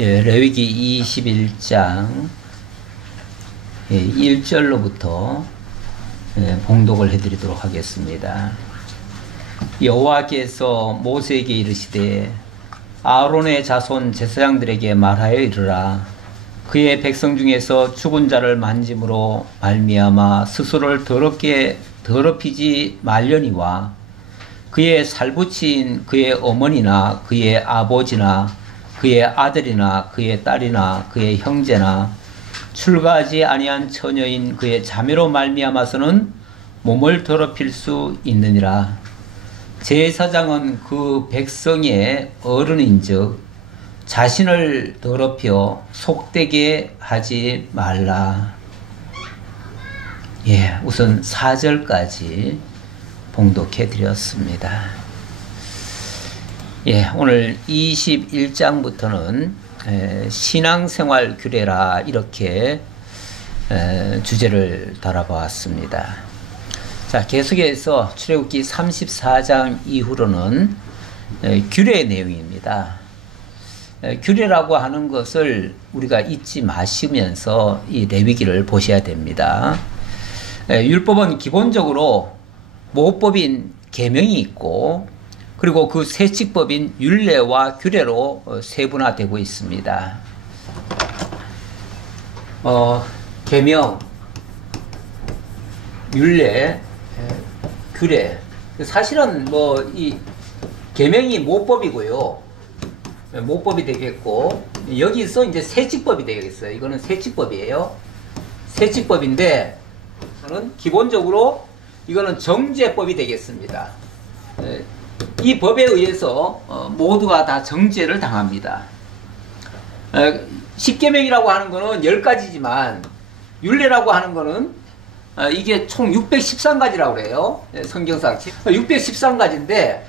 예, 레위기 21장 1절로부터 봉독을 해드리도록 하겠습니다. 여호와께서 모세에게 이르시되 아론의 자손 제사장들에게 말하여 이르라. 그의 백성 중에서 죽은 자를 만짐으로 말미암아 스스로를 더럽히지 말려니와 그의 살부친 그의 어머니나 그의 아버지나 그의 아들이나 그의 딸이나 그의 형제나 출가하지 아니한 처녀인 그의 자매로 말미암아서는 몸을 더럽힐 수 있느니라. 제사장은 그 백성의 어른인즉 자신을 더럽혀 속되게 하지 말라. 예, 우선 4절까지 봉독해 드렸습니다. 예, 오늘 21장부터는 신앙생활 규례라 이렇게 주제를 달아보았습니다. 자, 계속해서 출애굽기 34장 이후로는 규례의 내용입니다. 규례라고 하는 것을 우리가 잊지 마시면서 이 레위기를 보셔야 됩니다. 율법은 기본적으로 모법인 계명이 있고 그리고 그 세칙법인 율례와 규례로 세분화되고 있습니다. 계명, 율례, 규례. 사실은 이 계명이 모법이고요. 모법이 되겠고, 여기서 이제 세칙법이 되겠어요. 이거는 세칙법이에요. 세칙법인데, 저는 기본적으로 이거는 정죄법이 되겠습니다. 이 법에 의해서 모두가 다 정죄를 당합니다. 십계명이라고 하는 것은 10가지지만 율례라고 하는 것은 이게 총 613가지라고 그래요. 성경상 613가지인데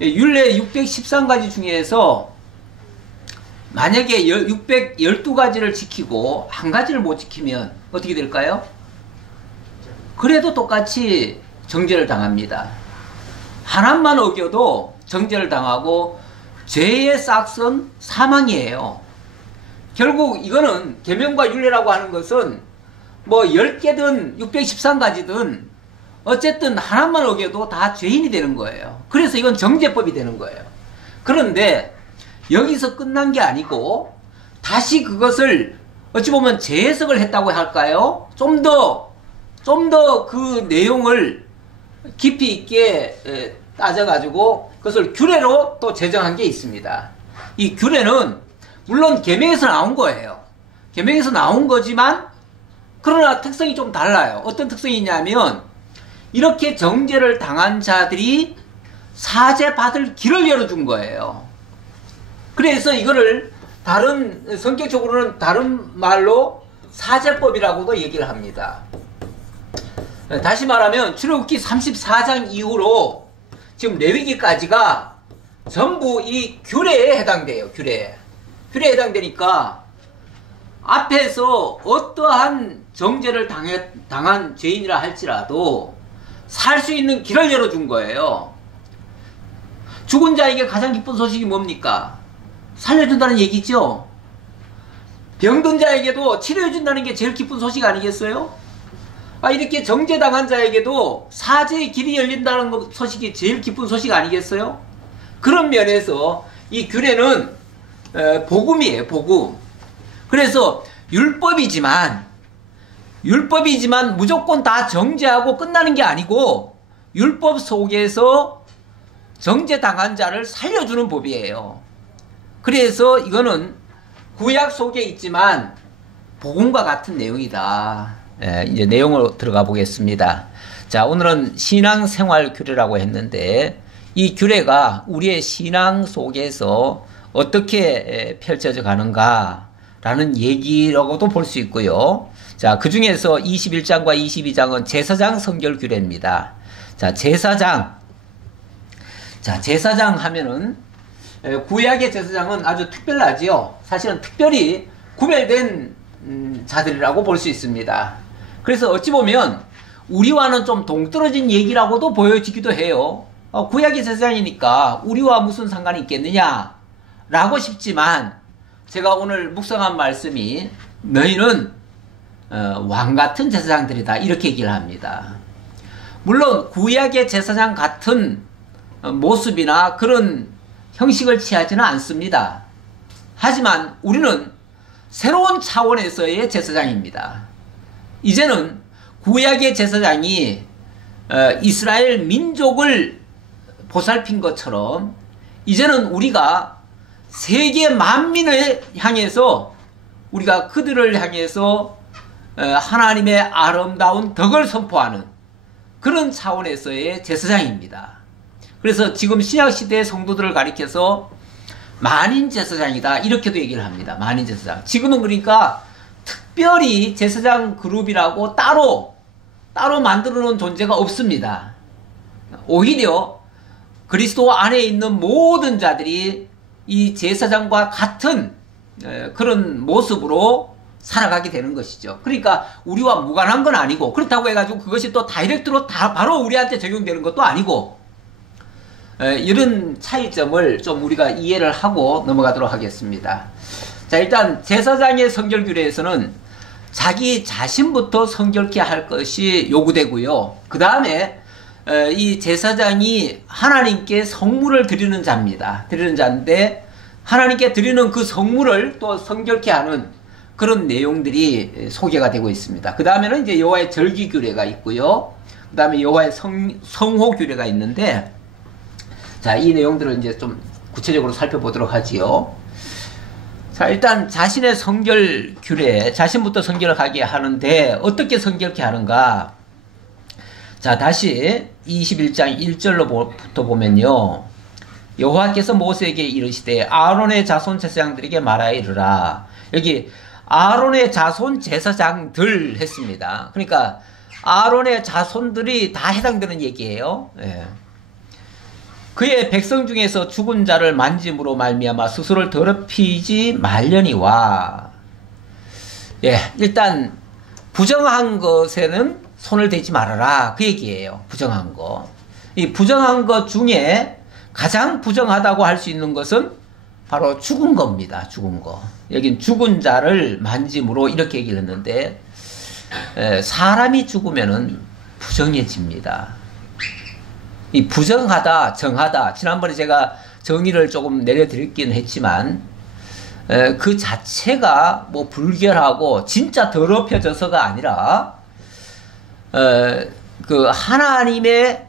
율례 613가지 중에서 만약에 612가지를 지키고 한 가지를 못 지키면 어떻게 될까요? 그래도 똑같이 정죄를 당합니다. 하나만 어겨도 정죄를 당하고 죄의 싹은 사망이에요. 결국 이거는 계명과 율례라고 하는 것은 10개든 613가지든 어쨌든 하나만 어겨도 다 죄인이 되는 거예요. 그래서 이건 정죄법이 되는 거예요. 그런데 여기서 끝난 게 아니고 다시 그것을 어찌 보면 재해석을 했다고 할까요? 좀 더 그 내용을 깊이 있게 따져가지고 그것을 규례로 또 제정한 게 있습니다. 이 규례는 물론 계명에서 나온 거예요. 계명에서 나온 거지만 그러나 특성이 좀 달라요. 어떤 특성이 있냐면 이렇게 정죄를 당한 자들이 사죄 받을 길을 열어준 거예요. 그래서 이거를 성격적으로는 다른 말로 사죄법이라고도 얘기를 합니다. 다시 말하면 출애굽기 34장 이후로 지금 레위기까지가 전부 이 규례에 해당돼요. 규례에 해당되니까 앞에서 어떠한 정죄를 당한 죄인이라 할지라도 살 수 있는 길을 열어준 거예요. 죽은 자에게 가장 기쁜 소식이 뭡니까? 살려준다는 얘기죠. 병든 자에게도 치료해준다는 게 제일 기쁜 소식 아니겠어요? 이렇게 정죄당한 자에게도 사죄의 길이 열린다는 소식이 제일 기쁜 소식 아니겠어요? 그런 면에서 이 규례는 복음이에요. 복음. 그래서 율법이지만 무조건 다 정죄하고 끝나는 게 아니고 율법 속에서 정죄당한 자를 살려주는 법이에요. 그래서 이거는 구약 속에 있지만 복음과 같은 내용이다. 이제 내용으로 들어가 보겠습니다. 자, 오늘은 신앙생활 규례라고 했는데 이 규례가 우리의 신앙 속에서 어떻게 펼쳐져 가는가라는 얘기라고도 볼 수 있고요. 자, 그 중에서 21장과 22장은 제사장 성결 규례입니다. 자, 제사장 하면은 구약의 제사장은 아주 특별하지요. 사실은 특별히 구별된 자들이라고 볼 수 있습니다. 그래서 어찌 보면 우리와는 좀 동떨어진 얘기라고도 보여지기도 해요. 구약의 제사장이니까 우리와 무슨 상관이 있겠느냐 라고 싶지만 제가 오늘 묵상한 말씀이 너희는 왕같은 제사장들이다 이렇게 얘기를 합니다. 물론 구약의 제사장 같은 모습이나 그런 형식을 취하지는 않습니다. 하지만 우리는 새로운 차원에서의 제사장입니다. 이제는 구약의 제사장이 이스라엘 민족을 보살핀 것처럼 이제는 우리가 세계 만민을 향해서 우리가 그들을 향해서 하나님의 아름다운 덕을 선포하는 그런 차원에서의 제사장입니다. 그래서 지금 신약시대의 성도들을 가리켜서 만인 제사장이다 이렇게도 얘기를 합니다. 만인 제사장. 지금은 그러니까 특별히 제사장 그룹이라고 따로 만들어 놓은 존재가 없습니다. 오히려 그리스도 안에 있는 모든 자들이 이 제사장과 같은 그런 모습으로 살아가게 되는 것이죠. 그러니까 우리와 무관한 건 아니고 그렇다고 해가지고 그것이 또 다이렉트로 다 바로 우리한테 적용되는 것도 아니고 이런 차이점을 좀 우리가 이해를 하고 넘어가도록 하겠습니다. 자, 일단 제사장의 성결 규례에서는 자기 자신부터 성결케 할 것이 요구되고요. 그 다음에 이 제사장이 하나님께 성물을 드리는 자입니다. 드리는 자인데 하나님께 드리는 그 성물을 또 성결케 하는 그런 내용들이 소개가 되고 있습니다. 그 다음에는 이제 여호와의 절기 규례가 있고요. 그 다음에 여호와의 성호 규례가 있는데, 자, 이 내용들을 이제 좀 구체적으로 살펴보도록 하지요. 자, 일단 자신의 성결 규례, 자신부터 성결하게 하는데 어떻게 성결케 하는가? 자, 다시 21장 1절로부터 보면요. 여호와께서 모세에게 이르시되 아론의 자손 제사장들에게 말하여 이르라. 여기 아론의 자손 제사장들 했습니다. 그러니까 아론의 자손들이 다 해당되는 얘기예요. 예. 그의 백성 중에서 죽은 자를 만짐으로 말미암아 스스로를 더럽히지 말려니와. 예, 일단 부정한 것에는 손을 대지 말아라 그 얘기예요. 부정한 거. 이 부정한 것 중에 가장 부정하다고 할 수 있는 것은 바로 죽은 겁니다. 죽은 거. 여긴 죽은 자를 만짐으로 이렇게 얘기를 했는데 사람이 죽으면은 부정해집니다. 이 부정하다, 정하다. 지난번에 제가 정의를 조금 내려드리긴 했지만 그 자체가 뭐 불결하고 진짜 더럽혀져서가 아니라 그 하나님의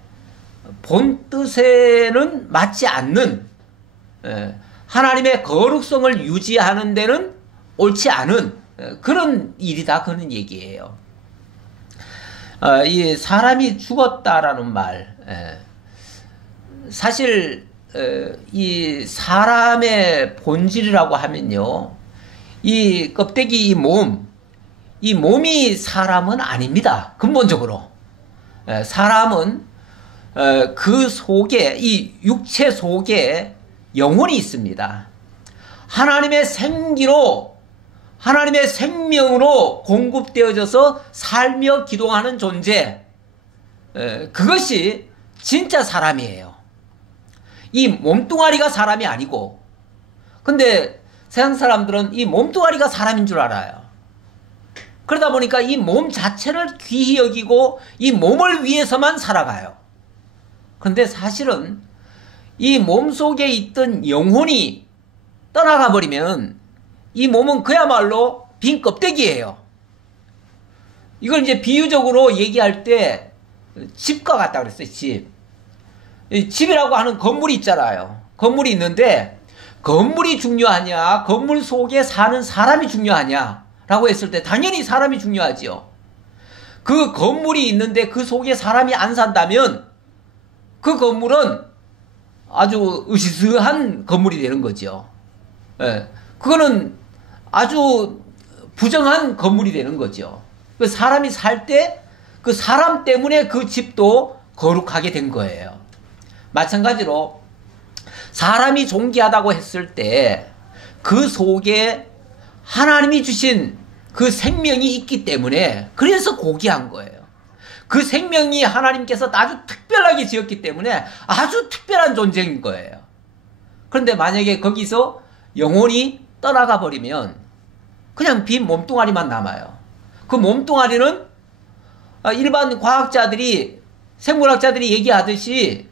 본 뜻에는 맞지 않는 하나님의 거룩성을 유지하는 데는 옳지 않은 그런 일이다 그런 얘기예요. 이 사람이 죽었다라는 말, 사실 이 사람의 본질이라고 하면요, 이 껍데기 이 몸이 사람은 아닙니다. 근본적으로 사람은 그 속에 이 육체 속에 영혼이 있습니다. 하나님의 생기로 하나님의 생명으로 공급되어져서 살며 기동하는 존재, 그것이 진짜 사람이에요. 이 몸뚱아리가 사람이 아니고. 근데 세상 사람들은 이 몸뚱아리가 사람인 줄 알아요. 그러다 보니까 이 몸 자체를 귀히 여기고 이 몸을 위해서만 살아가요. 그런데 사실은 이 몸 속에 있던 영혼이 떠나가 버리면 이 몸은 그야말로 빈 껍데기예요. 이걸 이제 비유적으로 얘기할 때 집과 같다 그랬어요. 집이라고 하는 건물이 있잖아요. 건물이 있는데 건물이 중요하냐, 건물 속에 사는 사람이 중요하냐 라고 했을 때 당연히 사람이 중요하지요. 그 건물이 있는데 그 속에 사람이 안 산다면 그 건물은 아주 으스스한 건물이 되는 거죠. 예, 그거는 아주 부정한 건물이 되는 거죠. 그 사람이 살 때 그 사람 때문에 그 집도 거룩하게 된 거예요. 마찬가지로 사람이 존귀하다고 했을 때 그 속에 하나님이 주신 그 생명이 있기 때문에 그래서 고귀한 거예요. 그 생명이 하나님께서 아주 특별하게 지었기 때문에 아주 특별한 존재인 거예요. 그런데 만약에 거기서 영혼이 떠나가 버리면 그냥 빈 몸뚱아리만 남아요. 그 몸뚱아리는 일반 과학자들이, 생물학자들이 얘기하듯이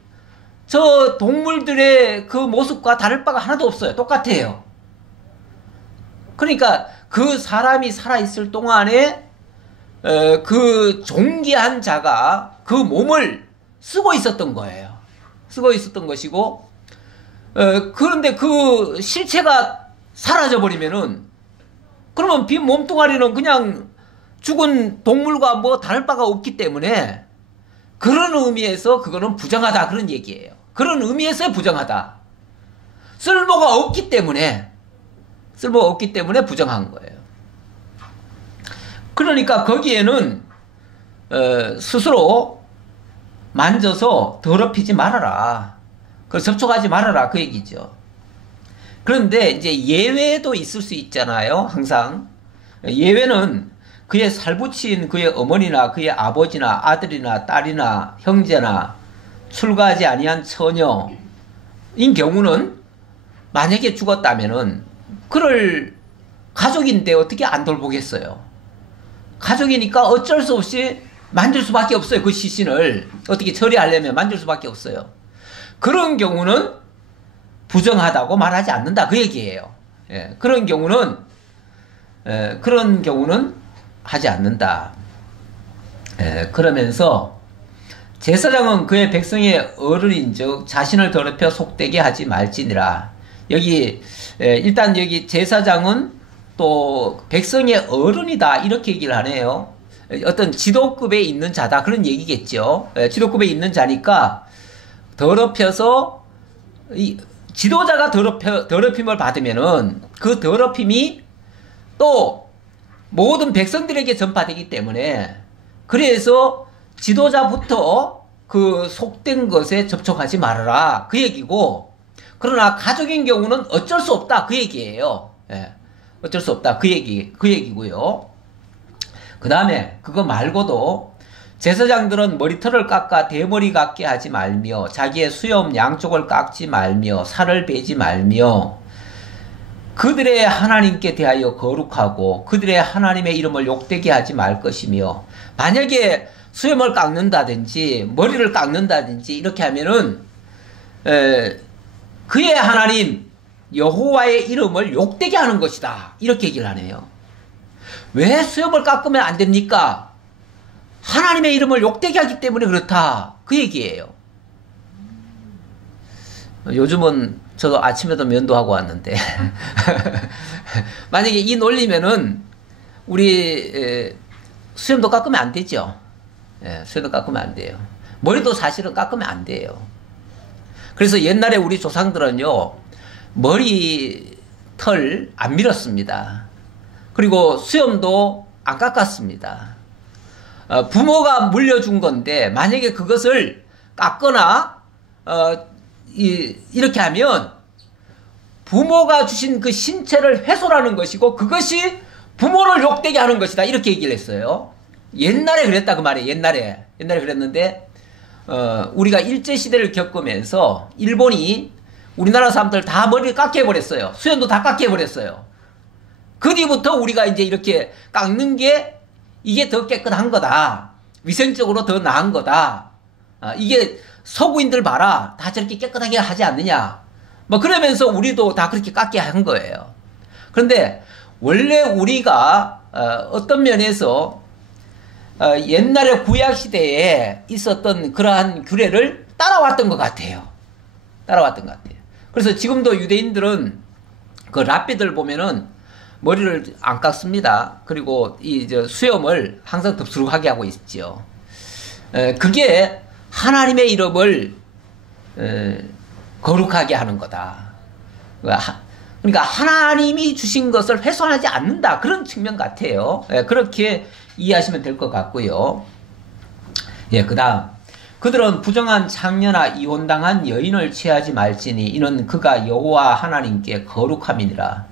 저 동물들의 그 모습과 다를 바가 하나도 없어요. 똑같아요. 그러니까 그 사람이 살아있을 동안에 그 존귀한 자가 그 몸을 쓰고 있었던 거예요. 쓰고 있었던 것이고, 그런데 그 실체가 사라져버리면은, 그러면 빈 몸뚱아리는 그냥 죽은 동물과 뭐 다를 바가 없기 때문에, 그런 의미에서 그거는 부정하다, 그런 얘기예요. 그런 의미에서 부정하다. 쓸모가 없기 때문에 부정한 거예요. 그러니까 거기에는 스스로 만져서 더럽히지 말아라. 그걸 접촉하지 말아라, 그 얘기죠. 그런데 이제 예외도 있을 수 있잖아요. 항상 예외는 그의 살붙인 그의 어머니나 그의 아버지나 아들이나 딸이나 형제나 출가하지 아니한 처녀인 경우는, 만약에 죽었다면은 그를 가족인데 어떻게 안 돌보겠어요. 가족이니까 어쩔 수 없이 만질 수밖에 없어요. 그 시신을 어떻게 처리하려면 만질 수밖에 없어요. 그런 경우는 부정하다고 말하지 않는다, 그 얘기예요. 예, 그런 경우는 하지 않는다. 예, 그러면서 제사장은 그의 백성의 어른인즉 자신을 더럽혀 속되게 하지 말지니라. 여기 일단 여기 제사장은 또 백성의 어른이다, 이렇게 얘기를 하네요. 어떤 지도급에 있는 자다, 그런 얘기겠죠. 지도급에 있는 자니까 더럽혀서, 지도자가 더럽힘을 받으면은 그 더럽힘이 또 모든 백성들에게 전파되기 때문에, 그래서 지도자부터 그 속된 것에 접촉하지 말아라, 그 얘기고, 그러나 가족인 경우는 어쩔 수 없다, 그 얘기예요. 예, 어쩔 수 없다, 그 얘기고요. 그 다음에 그거 말고도 제사장들은 머리털을 깎아 대머리 같게 하지 말며 자기의 수염 양쪽을 깎지 말며 살을 베지 말며 그들의 하나님께 대하여 거룩하고 그들의 하나님의 이름을 욕되게 하지 말 것이며, 만약에 수염을 깎는다든지 머리를 깎는다든지 이렇게 하면은 그의 하나님 여호와의 이름을 욕되게 하는 것이다, 이렇게 얘기를 하네요. 왜 수염을 깎으면 안 됩니까? 하나님의 이름을 욕되게 하기 때문에 그렇다, 그 얘기예요. 요즘은 저도 아침에도 면도하고 왔는데 만약에 이 논리면은 우리 수염도 깎으면 안 되죠. 수염도 깎으면 안 돼요. 머리도 사실은 깎으면 안 돼요. 그래서 옛날에 우리 조상들은요, 머리털 안 밀었습니다. 그리고 수염도 안 깎았습니다. 부모가 물려준 건데, 만약에 그것을 깎거나 이렇게 하면 부모가 주신 그 신체를 훼손하는 것이고 그것이 부모를 욕되게 하는 것이다, 이렇게 얘기를 했어요. 옛날에 그랬다, 그 말이에요. 옛날에 그랬는데 우리가 일제시대를 겪으면서 일본이 우리나라 사람들 다 머리를 깎게 해버렸어요. 수염도 다 깎게 해버렸어요. 그 뒤부터 우리가 이제 이렇게 깎는 게 이게 더 깨끗한 거다, 위생적으로 더 나은 거다, 이게 서구인들 봐라, 다 저렇게 깨끗하게 하지 않느냐, 뭐 그러면서 우리도 다 그렇게 깎게 한 거예요. 그런데 원래 우리가 어떤 면에서 옛날에 구약시대에 있었던 그러한 규례를 따라왔던 것 같아요. 그래서 지금도 유대인들은 그 랍비들 보면은 머리를 안 깎습니다. 그리고 수염을 항상 덥수룩하게 하고 있죠. 그게 하나님의 이름을 거룩하게 하는 거다. 그러니까 하나님이 주신 것을 훼손하지 않는다, 그런 측면 같아요. 그렇게 이해하시면 될 것 같고요. 그 다음, 그들은 부정한 창녀나 이혼당한 여인을 취하지 말지니 이는 그가 여호와 하나님께 거룩함이니라.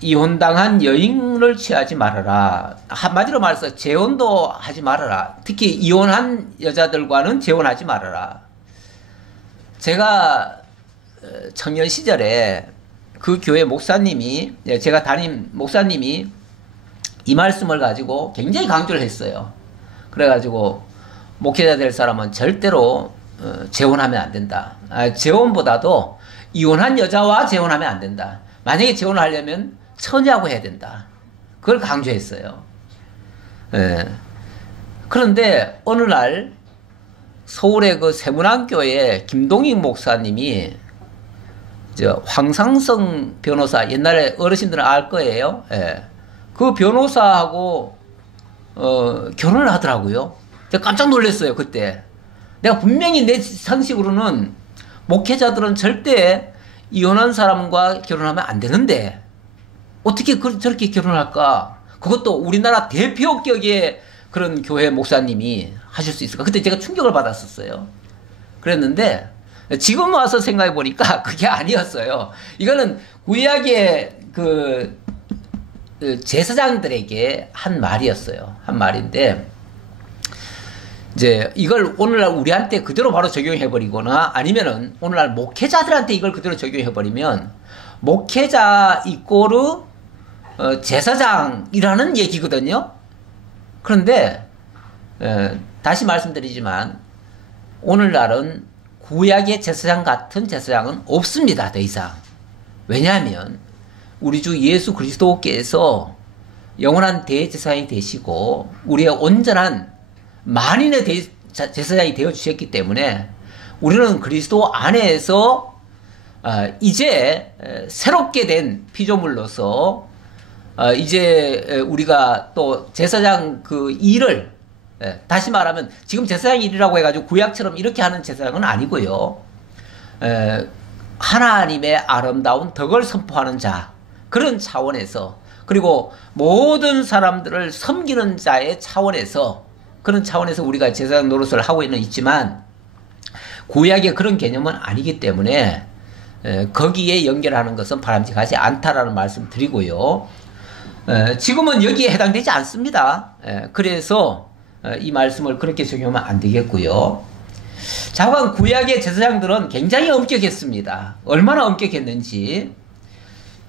이혼당한 여인을 취하지 말아라. 한마디로 말해서 재혼도 하지 말아라. 특히 이혼한 여자들과는 재혼하지 말아라. 제가 청년 시절에 그 교회 목사님이, 제가 담임 목사님이 이 말씀을 가지고 굉장히 강조를 했어요. 그래가지고 목회자 될 사람은 절대로 재혼하면 안 된다. 재혼보다도 이혼한 여자와 재혼하면 안 된다. 만약에 재혼을 하려면 처녀하고 해야 된다. 그걸 강조했어요. 그런데 어느 날 서울의 그 세문안교회 김동익 목사님이 황상성 변호사, 옛날에 어르신들은 알 거예요. 그 변호사하고 결혼을 하더라고요. 제가 깜짝 놀랐어요, 그때. 내가 분명히 내 상식으로는 목회자들은 절대 이혼한 사람과 결혼하면 안 되는데 어떻게 저렇게 결혼할까? 그것도 우리나라 대표격의 그런 교회 목사님이 하실 수 있을까? 그때 제가 충격을 받았었어요. 그랬는데 지금 와서 생각해 보니까 그게 아니었어요. 이거는 구약의 그 제사장들에게 한 말이었어요. 한 말인데 이제 이걸 오늘날 우리한테 그대로 바로 적용해 버리거나 아니면은 오늘날 목회자들한테 이걸 그대로 적용해 버리면 목회자 이꼬르 제사장이라는 얘기거든요. 그런데 다시 말씀드리지만 오늘날은 구약의 제사장 같은 제사장은 없습니다. 더 이상. 왜냐하면 우리 주 예수 그리스도께서 영원한 대제사장이 되시고 우리의 온전한 만인의 제사장이 되어주셨기 때문에 우리는 그리스도 안에서 이제 새롭게 된 피조물로서 이제 우리가 또 제사장 그 일을 다시 말하면 지금 제사장 일이라고 해가지고 구약처럼 이렇게 하는 제사장은 아니고요. 하나님의 아름다운 덕을 선포하는 자 그런 차원에서 그리고 모든 사람들을 섬기는 자의 차원에서 그런 차원에서 우리가 제사장 노릇을 하고 있지만 구약의 그런 개념은 아니기 때문에 거기에 연결하는 것은 바람직하지 않다라는 말씀 드리고요. 지금은 여기에 해당되지 않습니다. 그래서 이 말씀을 그렇게 적용하면 안 되겠고요. 자관 구약의 제사장들은 굉장히 엄격했습니다. 얼마나 엄격했는지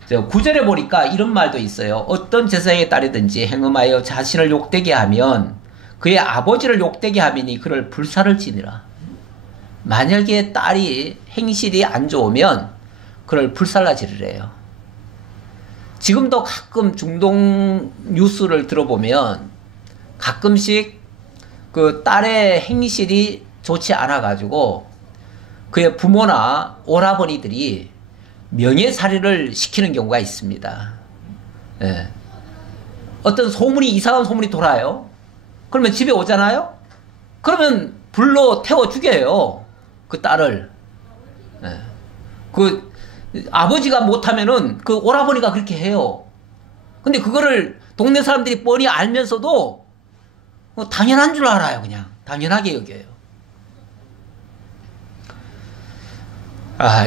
9절에 보니까 이런 말도 있어요. 어떤 제사장의 딸이든지 행음하여 자신을 욕되게 하면 그의 아버지를 욕되게 하면이 그를 불사를 지니라. 만약에 딸이 행실이 안 좋으면 그를 불살라 지르래요. 지금도 가끔 중동 뉴스를 들어보면 가끔씩 그 딸의 행실이 좋지 않아 가지고 그의 부모나 오라버니들이 명예살인을 시키는 경우가 있습니다. 어떤 소문이 이상한 소문이 돌아요. 그러면 집에 오잖아요. 그러면 불로 태워 죽여요. 그 딸을. 그 아버지가 못하면은 그 오라버니가 그렇게 해요. 근데 그거를 동네 사람들이 뻔히 알면서도 당연한 줄 알아요. 그냥 당연하게 여겨요.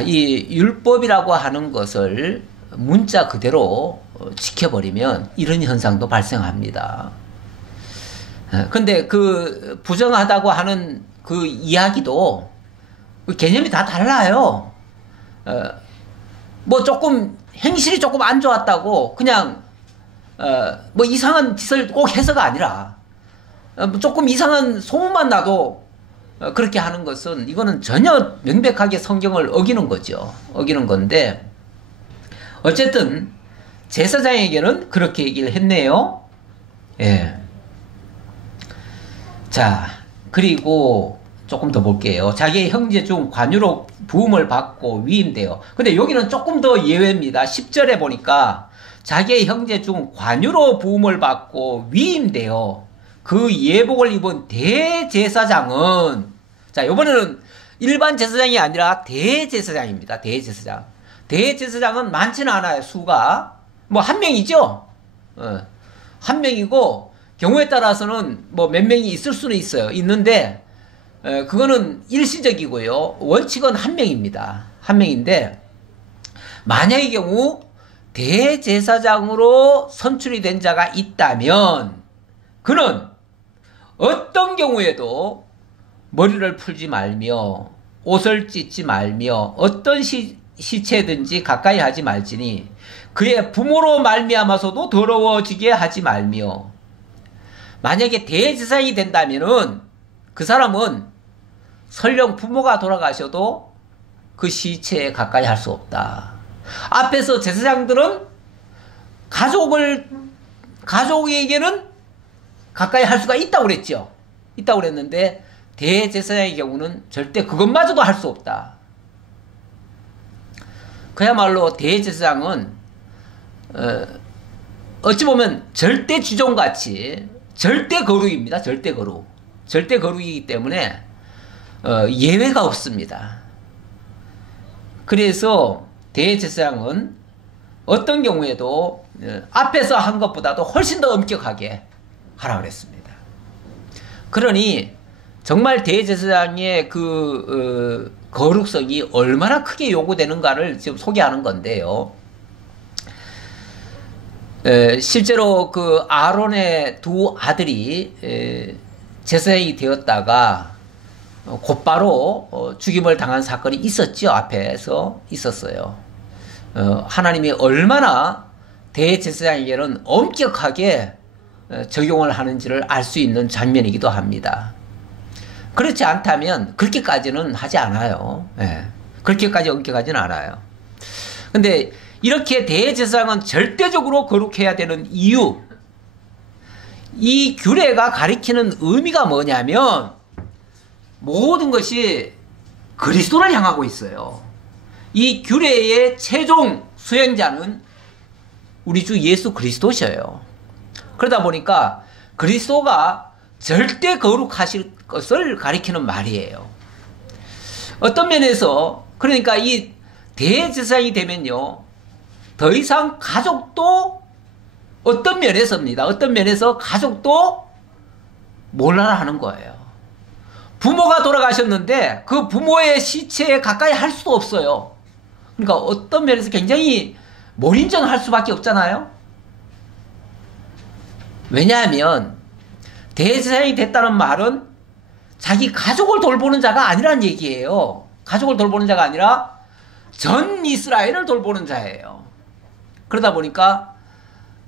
이 율법이라고 하는 것을 문자 그대로 지켜버리면 이런 현상도 발생합니다. 근데 그 부정하다고 하는 그 이야기도 그 개념이 다 달라요. 뭐 조금 행실이 조금 안 좋았다고 그냥 뭐 이상한 짓을 꼭 해서가 아니라 조금 이상한 소문만 나도 그렇게 하는 것은 이거는 전혀 명백하게 성경을 어기는 거죠. 어기는 건데 어쨌든 제사장에게는 그렇게 얘기를 했네요. 예. 자, 그리고 조금 더 볼게요. 자기의 형제 중 관유로 부음을 받고 위임되어. 근데 여기는 조금 더 예외입니다. 10절에 보니까 자기의 형제 중 관유로 부음을 받고 위임되어 그 예복을 입은 대제사장은, 자, 이번에는 일반 제사장이 아니라 대제사장입니다. 대제사장. 대제사장은 많지는 않아요. 수가 뭐 한 명이죠. 한 명이고 경우에 따라서는 뭐 몇 명이 있을 수는 있어요. 있는데 그거는 일시적이고요. 원칙은 한 명입니다. 한 명인데 만약의 경우 대제사장으로 선출이 된 자가 있다면 그는 어떤 경우에도 머리를 풀지 말며 옷을 찢지 말며 어떤 시체든지 가까이 하지 말지니 그의 부모로 말미암아서도 더러워지게 하지 말며. 만약에 대제사장이 된다면은 그 사람은 설령 부모가 돌아가셔도 그 시체에 가까이 할 수 없다. 앞에서 제사장들은 가족에게는 가까이 할 수가 있다고 그랬죠. 있다고 그랬는데 대제사장의 경우는 절대 그것마저도 할 수 없다. 그야말로 대제사장은 어찌 보면 절대 지존같이 절대 거룩입니다. 절대 거룩. 절대 거룩이기 때문에 예외가 없습니다. 그래서 대제사장은 어떤 경우에도 앞에서 한 것보다도 훨씬 더 엄격하게 하라 그랬습니다. 그러니 정말 대제사장의 그 거룩성이 얼마나 크게 요구되는가를 지금 소개하는 건데요. 실제로 그 아론의 두 아들이 제사장이 되었다가 곧바로 죽임을 당한 사건이 있었죠. 앞에서 있었어요. 하나님이 얼마나 대제사장에게는 엄격하게 적용을 하는지를 알 수 있는 장면이기도 합니다. 그렇지 않다면 그렇게까지는 하지 않아요. 그렇게까지 엄격하지는 않아요. 근데 이렇게 대제사장은 절대적으로 거룩해야 되는 이유, 이 규례가 가리키는 의미가 뭐냐면 모든 것이 그리스도를 향하고 있어요. 이 규례의 최종 수행자는 우리 주 예수 그리스도셔요. 그러다 보니까 그리스도가 절대 거룩하실 것을 가리키는 말이에요. 어떤 면에서 그러니까 이 대제사장이 되면요, 더 이상 가족도 어떤 면에서입니다. 어떤 면에서 가족도 몰라라 하는 거예요. 부모가 돌아가셨는데 그 부모의 시체에 가까이 할 수도 없어요. 그러니까 어떤 면에서 굉장히 몰인정할 수밖에 없잖아요. 왜냐하면 대제사장이 됐다는 말은 자기 가족을 돌보는 자가 아니란 얘기예요. 가족을 돌보는 자가 아니라 전 이스라엘을 돌보는 자예요. 그러다 보니까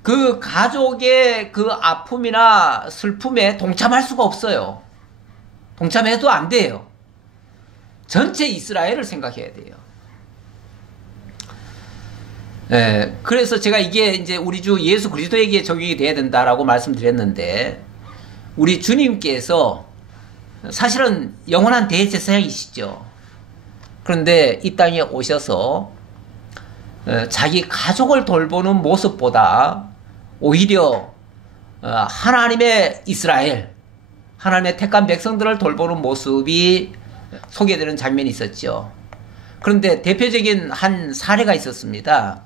그 가족의 그 아픔이나 슬픔에 동참할 수가 없어요. 동참해도 안 돼요. 전체 이스라엘을 생각해야 돼요. 그래서 제가 이게 이제 우리 주 예수 그리스도에게 적용이 돼야 된다라고 말씀드렸는데, 우리 주님께서 사실은 영원한 대제사장이시죠. 그런데 이 땅에 오셔서 자기 가족을 돌보는 모습보다 오히려 하나님의 이스라엘, 하나님의 택한 백성들을 돌보는 모습이 소개되는 장면이 있었죠. 그런데 대표적인 한 사례가 있었습니다.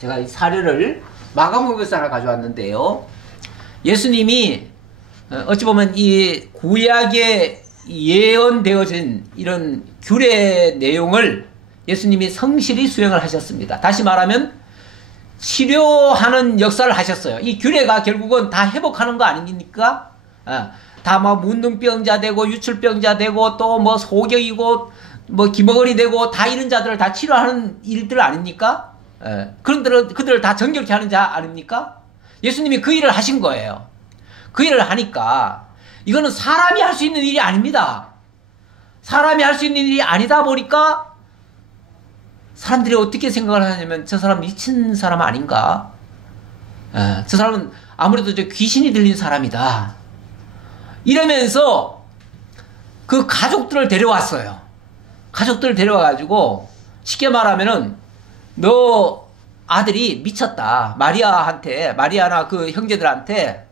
제가 이 사례를 마가복음에서 하나 가져왔는데요. 예수님이 어찌 보면 이 구약에 예언되어진 이런 규례 내용을 예수님이 성실히 수행을 하셨습니다. 다시 말하면 치료하는 역사를 하셨어요. 이 규례가 결국은 다 회복하는 거 아닙니까? 다 뭐 문둥병자 되고 유출병자 되고 또 뭐 소경이고 뭐 기머거리 되고 다 이런 자들을 다 치료하는 일들 아닙니까? 그들을 다 정결케 하는 자 아닙니까? 예수님이 그 일을 하신 거예요. 그 일을 하니까 이거는 사람이 할 수 있는 일이 아닙니다. 사람이 할 수 있는 일이 아니다 보니까 사람들이 어떻게 생각을 하냐면 저 사람 미친 사람 아닌가? 저 사람은 아무래도 저 귀신이 들린 사람이다. 이러면서 그 가족들을 데려왔어요. 가족들을 데려와가지고 쉽게 말하면은 너 아들이 미쳤다. 마리아나 그 형제들한테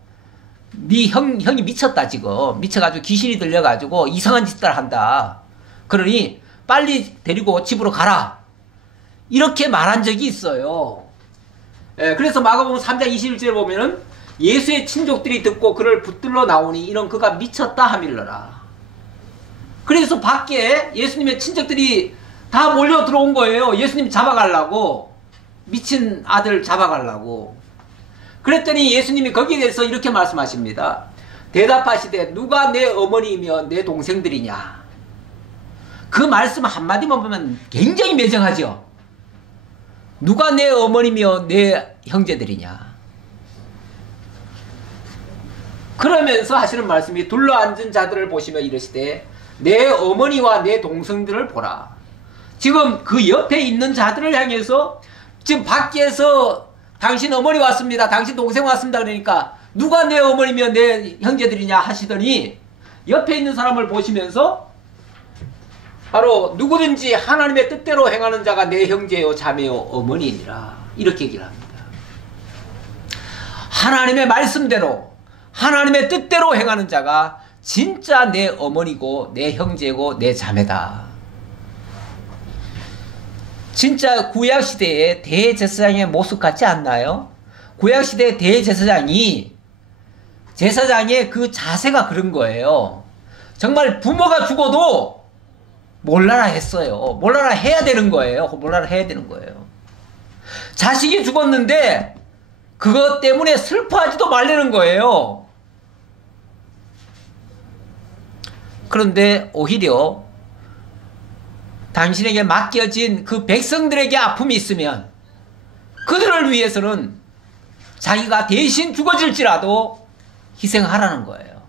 네 형이 미쳤다 지금. 미쳐가지고 귀신이 들려가지고 이상한 짓을 한다. 그러니 빨리 데리고 집으로 가라. 이렇게 말한 적이 있어요. 그래서 마가복음 3장 21절에 보면은 예수의 친족들이 듣고 그를 붙들러 나오니 이런 그가 미쳤다 하밀러라. 그래서 밖에 예수님의 친척들이 다 몰려 들어온 거예요. 예수님 잡아가려고. 미친 아들 잡아가려고. 그랬더니 예수님이 거기에 대해서 이렇게 말씀하십니다. 대답하시되 누가 내 어머니이며 내 동생들이냐. 그 말씀 한마디만 보면 굉장히 매정하죠. 누가 내 어머니며 내 형제들이냐. 그러면서 하시는 말씀이 둘러앉은 자들을 보시며 이르시되 내 어머니와 내 동생들을 보라. 지금 그 옆에 있는 자들을 향해서 지금 밖에서 당신 어머니 왔습니다. 당신 동생 왔습니다. 그러니까 누가 내 어머니며 내 형제들이냐 하시더니 옆에 있는 사람을 보시면서 바로 누구든지 하나님의 뜻대로 행하는 자가 내 형제요 자매요 어머니니라. 이렇게 얘기를 합니다. 하나님의 말씀대로 하나님의 뜻대로 행하는 자가 진짜 내 어머니고 내 형제고 내 자매다. 진짜 구약시대의 대제사장의 모습 같지 않나요? 구약시대의 대제사장이 제사장의 그 자세가 그런 거예요. 정말 부모가 죽어도 몰라라 했어요. 몰라라 해야 되는 거예요. 몰라라 해야 되는 거예요. 자식이 죽었는데 그것 때문에 슬퍼하지도 말라는 거예요. 그런데 오히려 당신에게 맡겨진 그 백성들에게 아픔이 있으면 그들을 위해서는 자기가 대신 죽어질지라도 희생하라는 거예요.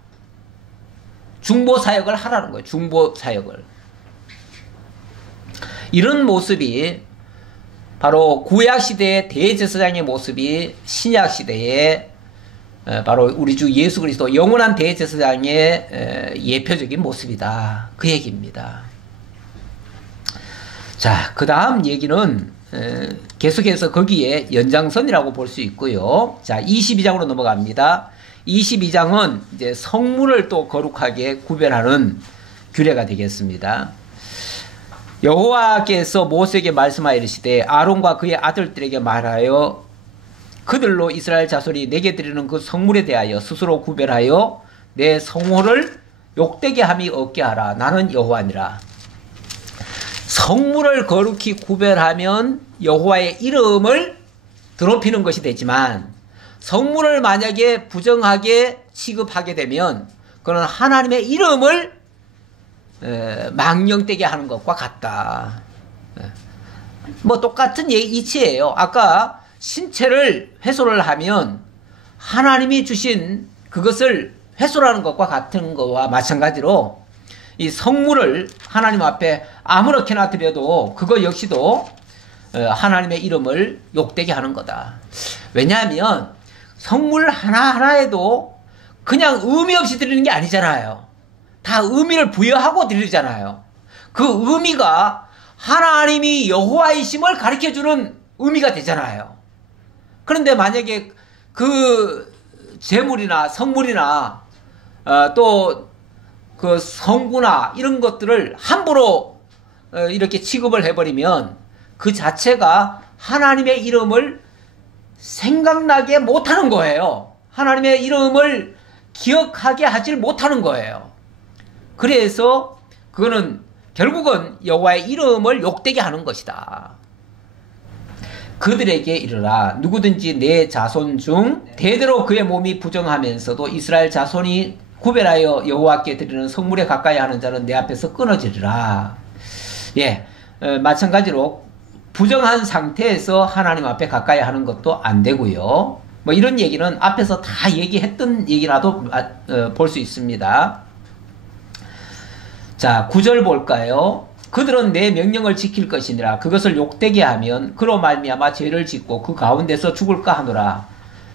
중보사역을 하라는 거예요. 중보사역을. 이런 모습이 바로 구약시대의 대제사장의 모습이 신약시대의 바로 우리 주 예수 그리스도 영원한 대제사장의 예표적인 모습이다. 그 얘기입니다. 자, 그 다음 얘기는 계속해서 거기에 연장선이라고 볼 수 있고요. 자, 22장으로 넘어갑니다. 22장은 이제 성물을 또 거룩하게 구별하는 규례가 되겠습니다. 여호와께서 모세에게 말씀하여 이르시되 아론과 그의 아들들에게 말하여 그들로 이스라엘 자손이 내게 드리는 그 성물에 대하여 스스로 구별하여 내 성호를 욕되게 함이 없게 하라. 나는 여호와니라. 성물을 거룩히 구별하면 여호와의 이름을 더럽히는 것이 되지만 성물을 만약에 부정하게 취급하게 되면 그는 하나님의 이름을 망령되게 하는 것과 같다. 뭐 똑같은 이치예요. 아까 신체를 훼손을 하면 하나님이 주신 그것을 훼손하는 것과 같은 것과 마찬가지로 이 성물을 하나님 앞에 아무렇게나 드려도 그거 역시도 하나님의 이름을 욕되게 하는 거다. 왜냐하면 성물 하나하나에도 그냥 의미 없이 드리는 게 아니잖아요. 다 의미를 부여하고 드리잖아요. 그 의미가 하나님이 여호와이심을 가르쳐주는 의미가 되잖아요. 그런데 만약에 그 제물이나 성물이나 또 그 성구나 이런 것들을 함부로 이렇게 취급을 해버리면 그 자체가 하나님의 이름을 생각나게 못하는 거예요. 하나님의 이름을 기억하게 하질 못하는 거예요. 그래서 그거는 결국은 여호와의 이름을 욕되게 하는 것이다. 그들에게 이르라. 누구든지 내 자손 중 대대로 그의 몸이 부정하면서도 이스라엘 자손이 구별하여 여호와께 드리는 성물에 가까이 하는 자는 내 앞에서 끊어지리라. 예, 마찬가지로 부정한 상태에서 하나님 앞에 가까이 하는 것도 안 되고요. 뭐 이런 얘기는 앞에서 다 얘기했던 얘기라도 볼 수 있습니다. 자, 9절 볼까요? 그들은 내 명령을 지킬 것이니라. 그것을 욕되게 하면 그로 말미암아 죄를 짓고 그 가운데서 죽을까 하노라.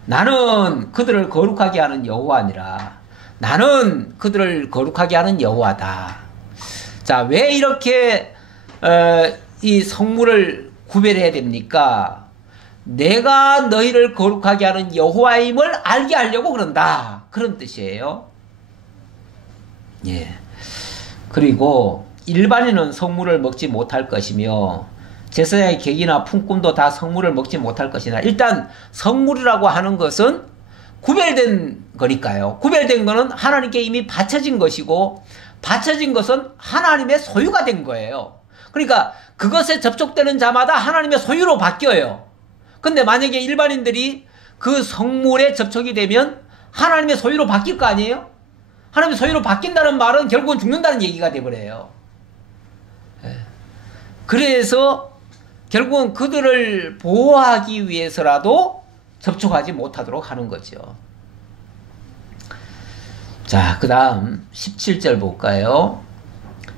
나는 그들을 거룩하게 하는 여호와니라. 나는 그들을 거룩하게 하는 여호와다. 자, 왜 이렇게 이 성물을 구별해야 됩니까? 내가 너희를 거룩하게 하는 여호와임을 알게 하려고 그런다. 그런 뜻이에요. 예. 그리고 일반인은 성물을 먹지 못할 것이며 제사장의 객이나 품꾼도 다 성물을 먹지 못할 것이나 일단 성물이라고 하는 것은 구별된 거니까요. 구별된 거는 하나님께 이미 바쳐진 것이고 바쳐진 것은 하나님의 소유가 된 거예요. 그러니까 그것에 접촉되는 자마다 하나님의 소유로 바뀌어요. 근데 만약에 일반인들이 그 성물에 접촉이 되면 하나님의 소유로 바뀔 거 아니에요? 하나님의 소유로 바뀐다는 말은 결국은 죽는다는 얘기가 돼버려요. 그래서 결국은 그들을 보호하기 위해서라도 접촉하지 못하도록 하는 거죠. 자, 그 다음 17절 볼까요?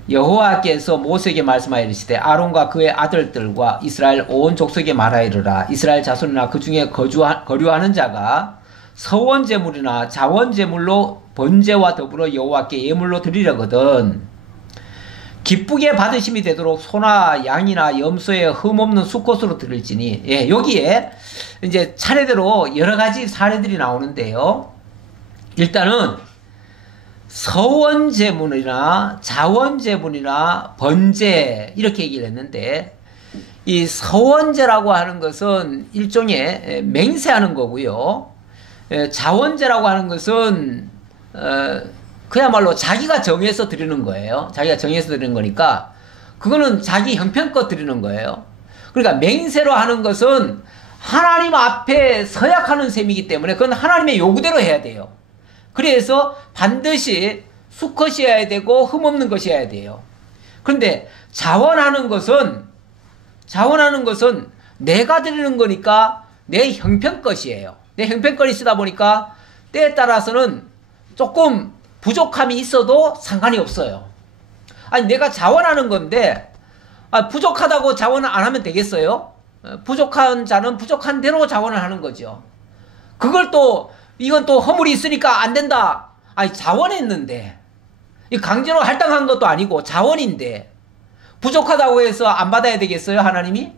여호와께서 모세에게 말씀하여 이르시되 아론과 그의 아들들과 이스라엘 온 족속에 말하이르라. 이스라엘 자손이나 그 중에 거류하는 자가 서원제물이나 자원제물로 번제와 더불어 여호와께 예물로 드리려거든 기쁘게 받으심이 되도록 소나 양이나 염소에 흠없는 수컷으로 드릴지니. 예, 여기에 이제 차례대로 여러 가지 사례들이 나오는데요. 일단은 서원제물이나 자원제물이나 번제 이렇게 얘기를 했는데, 이 서원제라고 하는 것은 일종의 맹세하는 거고요. 자원제라고 하는 것은 그야말로 자기가 정해서 드리는 거예요. 자기가 정해서 드리는 거니까 그거는 자기 형편껏 드리는 거예요. 그러니까 맹세로 하는 것은 하나님 앞에 서약하는 셈이기 때문에 그건 하나님의 요구대로 해야 돼요. 그래서 반드시 수컷이어야 되고 흠없는 것이어야 돼요. 그런데 자원하는 것은 내가 드리는 거니까 내 형편것이에요. 내 형편것이 쓰다 보니까 때에 따라서는 조금 부족함이 있어도 상관이 없어요. 아니, 내가 자원하는 건데 부족하다고 자원을 안 하면 되겠어요? 부족한 자는 부족한 대로 자원을 하는 거죠. 그걸 또 이건 또 허물이 있으니까 안 된다. 아니, 자원했는데 이 강제로 할당한 것도 아니고 자원인데 부족하다고 해서 안 받아야 되겠어요, 하나님이?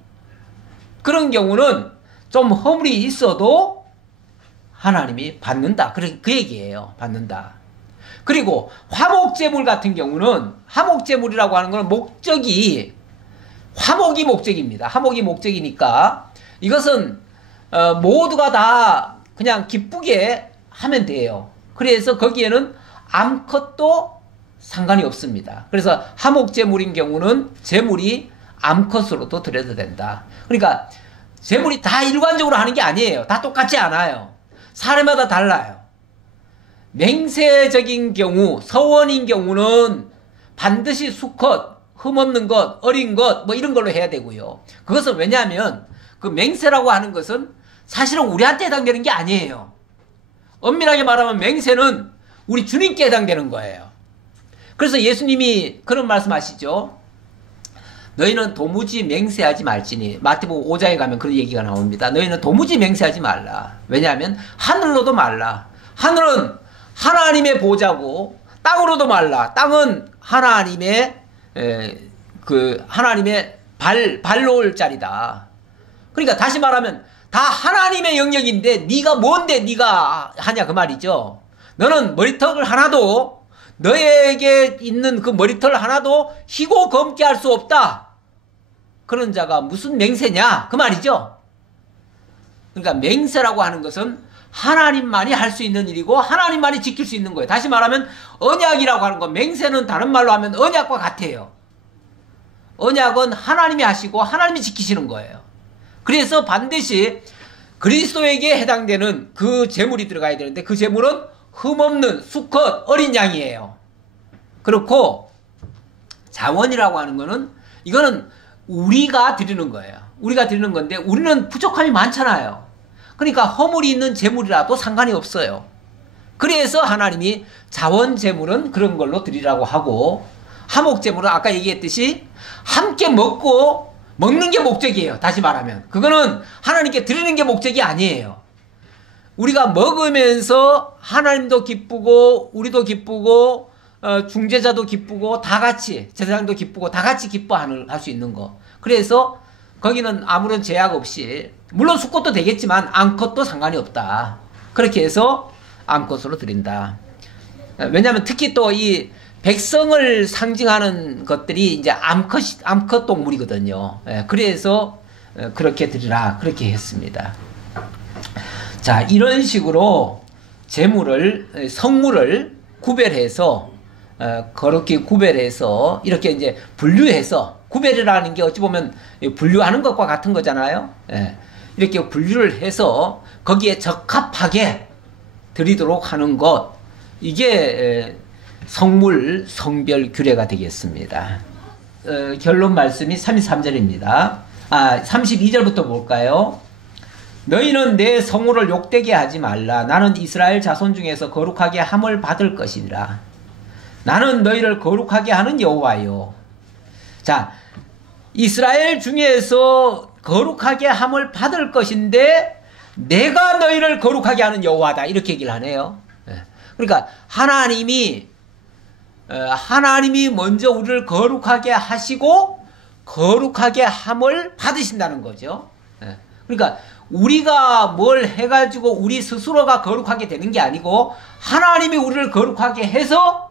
그런 경우는 좀 허물이 있어도 하나님이 받는다. 그 얘기예요. 받는다. 그리고 화목제물 같은 경우는, 화목제물이라고 하는 것은 목적이 화목이 목적입니다. 화목이 목적이니까 이것은 모두가 다 그냥 기쁘게 하면 돼요. 그래서 거기에는 암컷도 상관이 없습니다. 그래서 화목제물인 경우는 제물이 암컷으로도 드려도 된다. 그러니까 제물이 다 일관적으로 하는 게 아니에요. 다 똑같지 않아요. 사람마다 달라요. 맹세적인 경우, 서원인 경우는 반드시 수컷, 흠없는 것, 어린 것, 뭐 이런 걸로 해야 되고요. 그것은 왜냐하면 그 맹세라고 하는 것은 사실은 우리한테 해당되는 게 아니에요. 엄밀하게 말하면 맹세는 우리 주님께 해당되는 거예요. 그래서 예수님이 그런 말씀하시죠. 너희는 도무지 맹세하지 말지니. 마태복음 5장에 가면 그런 얘기가 나옵니다. 너희는 도무지 맹세하지 말라. 왜냐하면 하늘로도 말라. 하늘은 하나님의 보좌고 땅으로도 말라. 땅은 하나님의 하나님의 발놓을 자리다. 그러니까 다시 말하면 다 하나님의 영역인데 네가 뭔데 네가 하냐 그 말이죠. 너는 머리털 하나도, 너에게 있는 그 머리털 하나도 희고 검게 할 수 없다. 그런 자가 무슨 맹세냐 그 말이죠. 그러니까 맹세라고 하는 것은 하나님만이 할 수 있는 일이고 하나님만이 지킬 수 있는 거예요. 다시 말하면 언약이라고 하는 건, 맹세는 다른 말로 하면 언약과 같아요. 언약은 하나님이 하시고 하나님이 지키시는 거예요. 그래서 반드시 그리스도에게 해당되는 그 제물이 들어가야 되는데 그 제물은 흠없는 수컷 어린 양이에요. 그렇고 자원이라고 하는 거는, 이거는 우리가 드리는 거예요. 우리가 드리는 건데 우리는 부족함이 많잖아요. 그러니까 허물이 있는 제물이라도 상관이 없어요. 그래서 하나님이 자원 제물은 그런 걸로 드리라고 하고, 화목 제물은 아까 얘기했듯이 함께 먹는 게 목적이에요. 다시 말하면 그거는 하나님께 드리는 게 목적이 아니에요. 우리가 먹으면서 하나님도 기쁘고 우리도 기쁘고 중재자도 기쁘고 다 같이, 제사장도 기쁘고 다 같이 기뻐할 수 있는 거. 그래서 거기는 아무런 제약 없이, 물론 수컷도 되겠지만 암컷도 상관이 없다. 그렇게 해서 암컷으로 드린다. 왜냐하면 특히 또 이 백성을 상징하는 것들이 이제 암컷 동물이거든요. 그래서 그렇게 드리라, 그렇게 했습니다. 자, 이런 식으로 성물을 구별해서, 거룩히 구별해서, 이렇게 이제 분류해서, 구별이라는 게 어찌 보면 분류하는 것과 같은 거잖아요. 이렇게 분류를 해서 거기에 적합하게 드리도록 하는 것, 이게 성물 성별 규례가 되겠습니다. 결론 말씀이 33절입니다. 32절부터 볼까요? 너희는 내 성호를 욕되게 하지 말라. 나는 이스라엘 자손 중에서 거룩하게 함을 받을 것이니라. 나는 너희를 거룩하게 하는 여호와요. 자, 이스라엘 중에서 거룩하게 함을 받을 것인데 내가 너희를 거룩하게 하는 여호와다, 이렇게 얘기를 하네요. 그러니까 하나님이 먼저 우리를 거룩하게 하시고 거룩하게 함을 받으신다는 거죠. 그러니까 우리가 뭘 해가지고 우리 스스로가 거룩하게 되는 게 아니고 하나님이 우리를 거룩하게 해서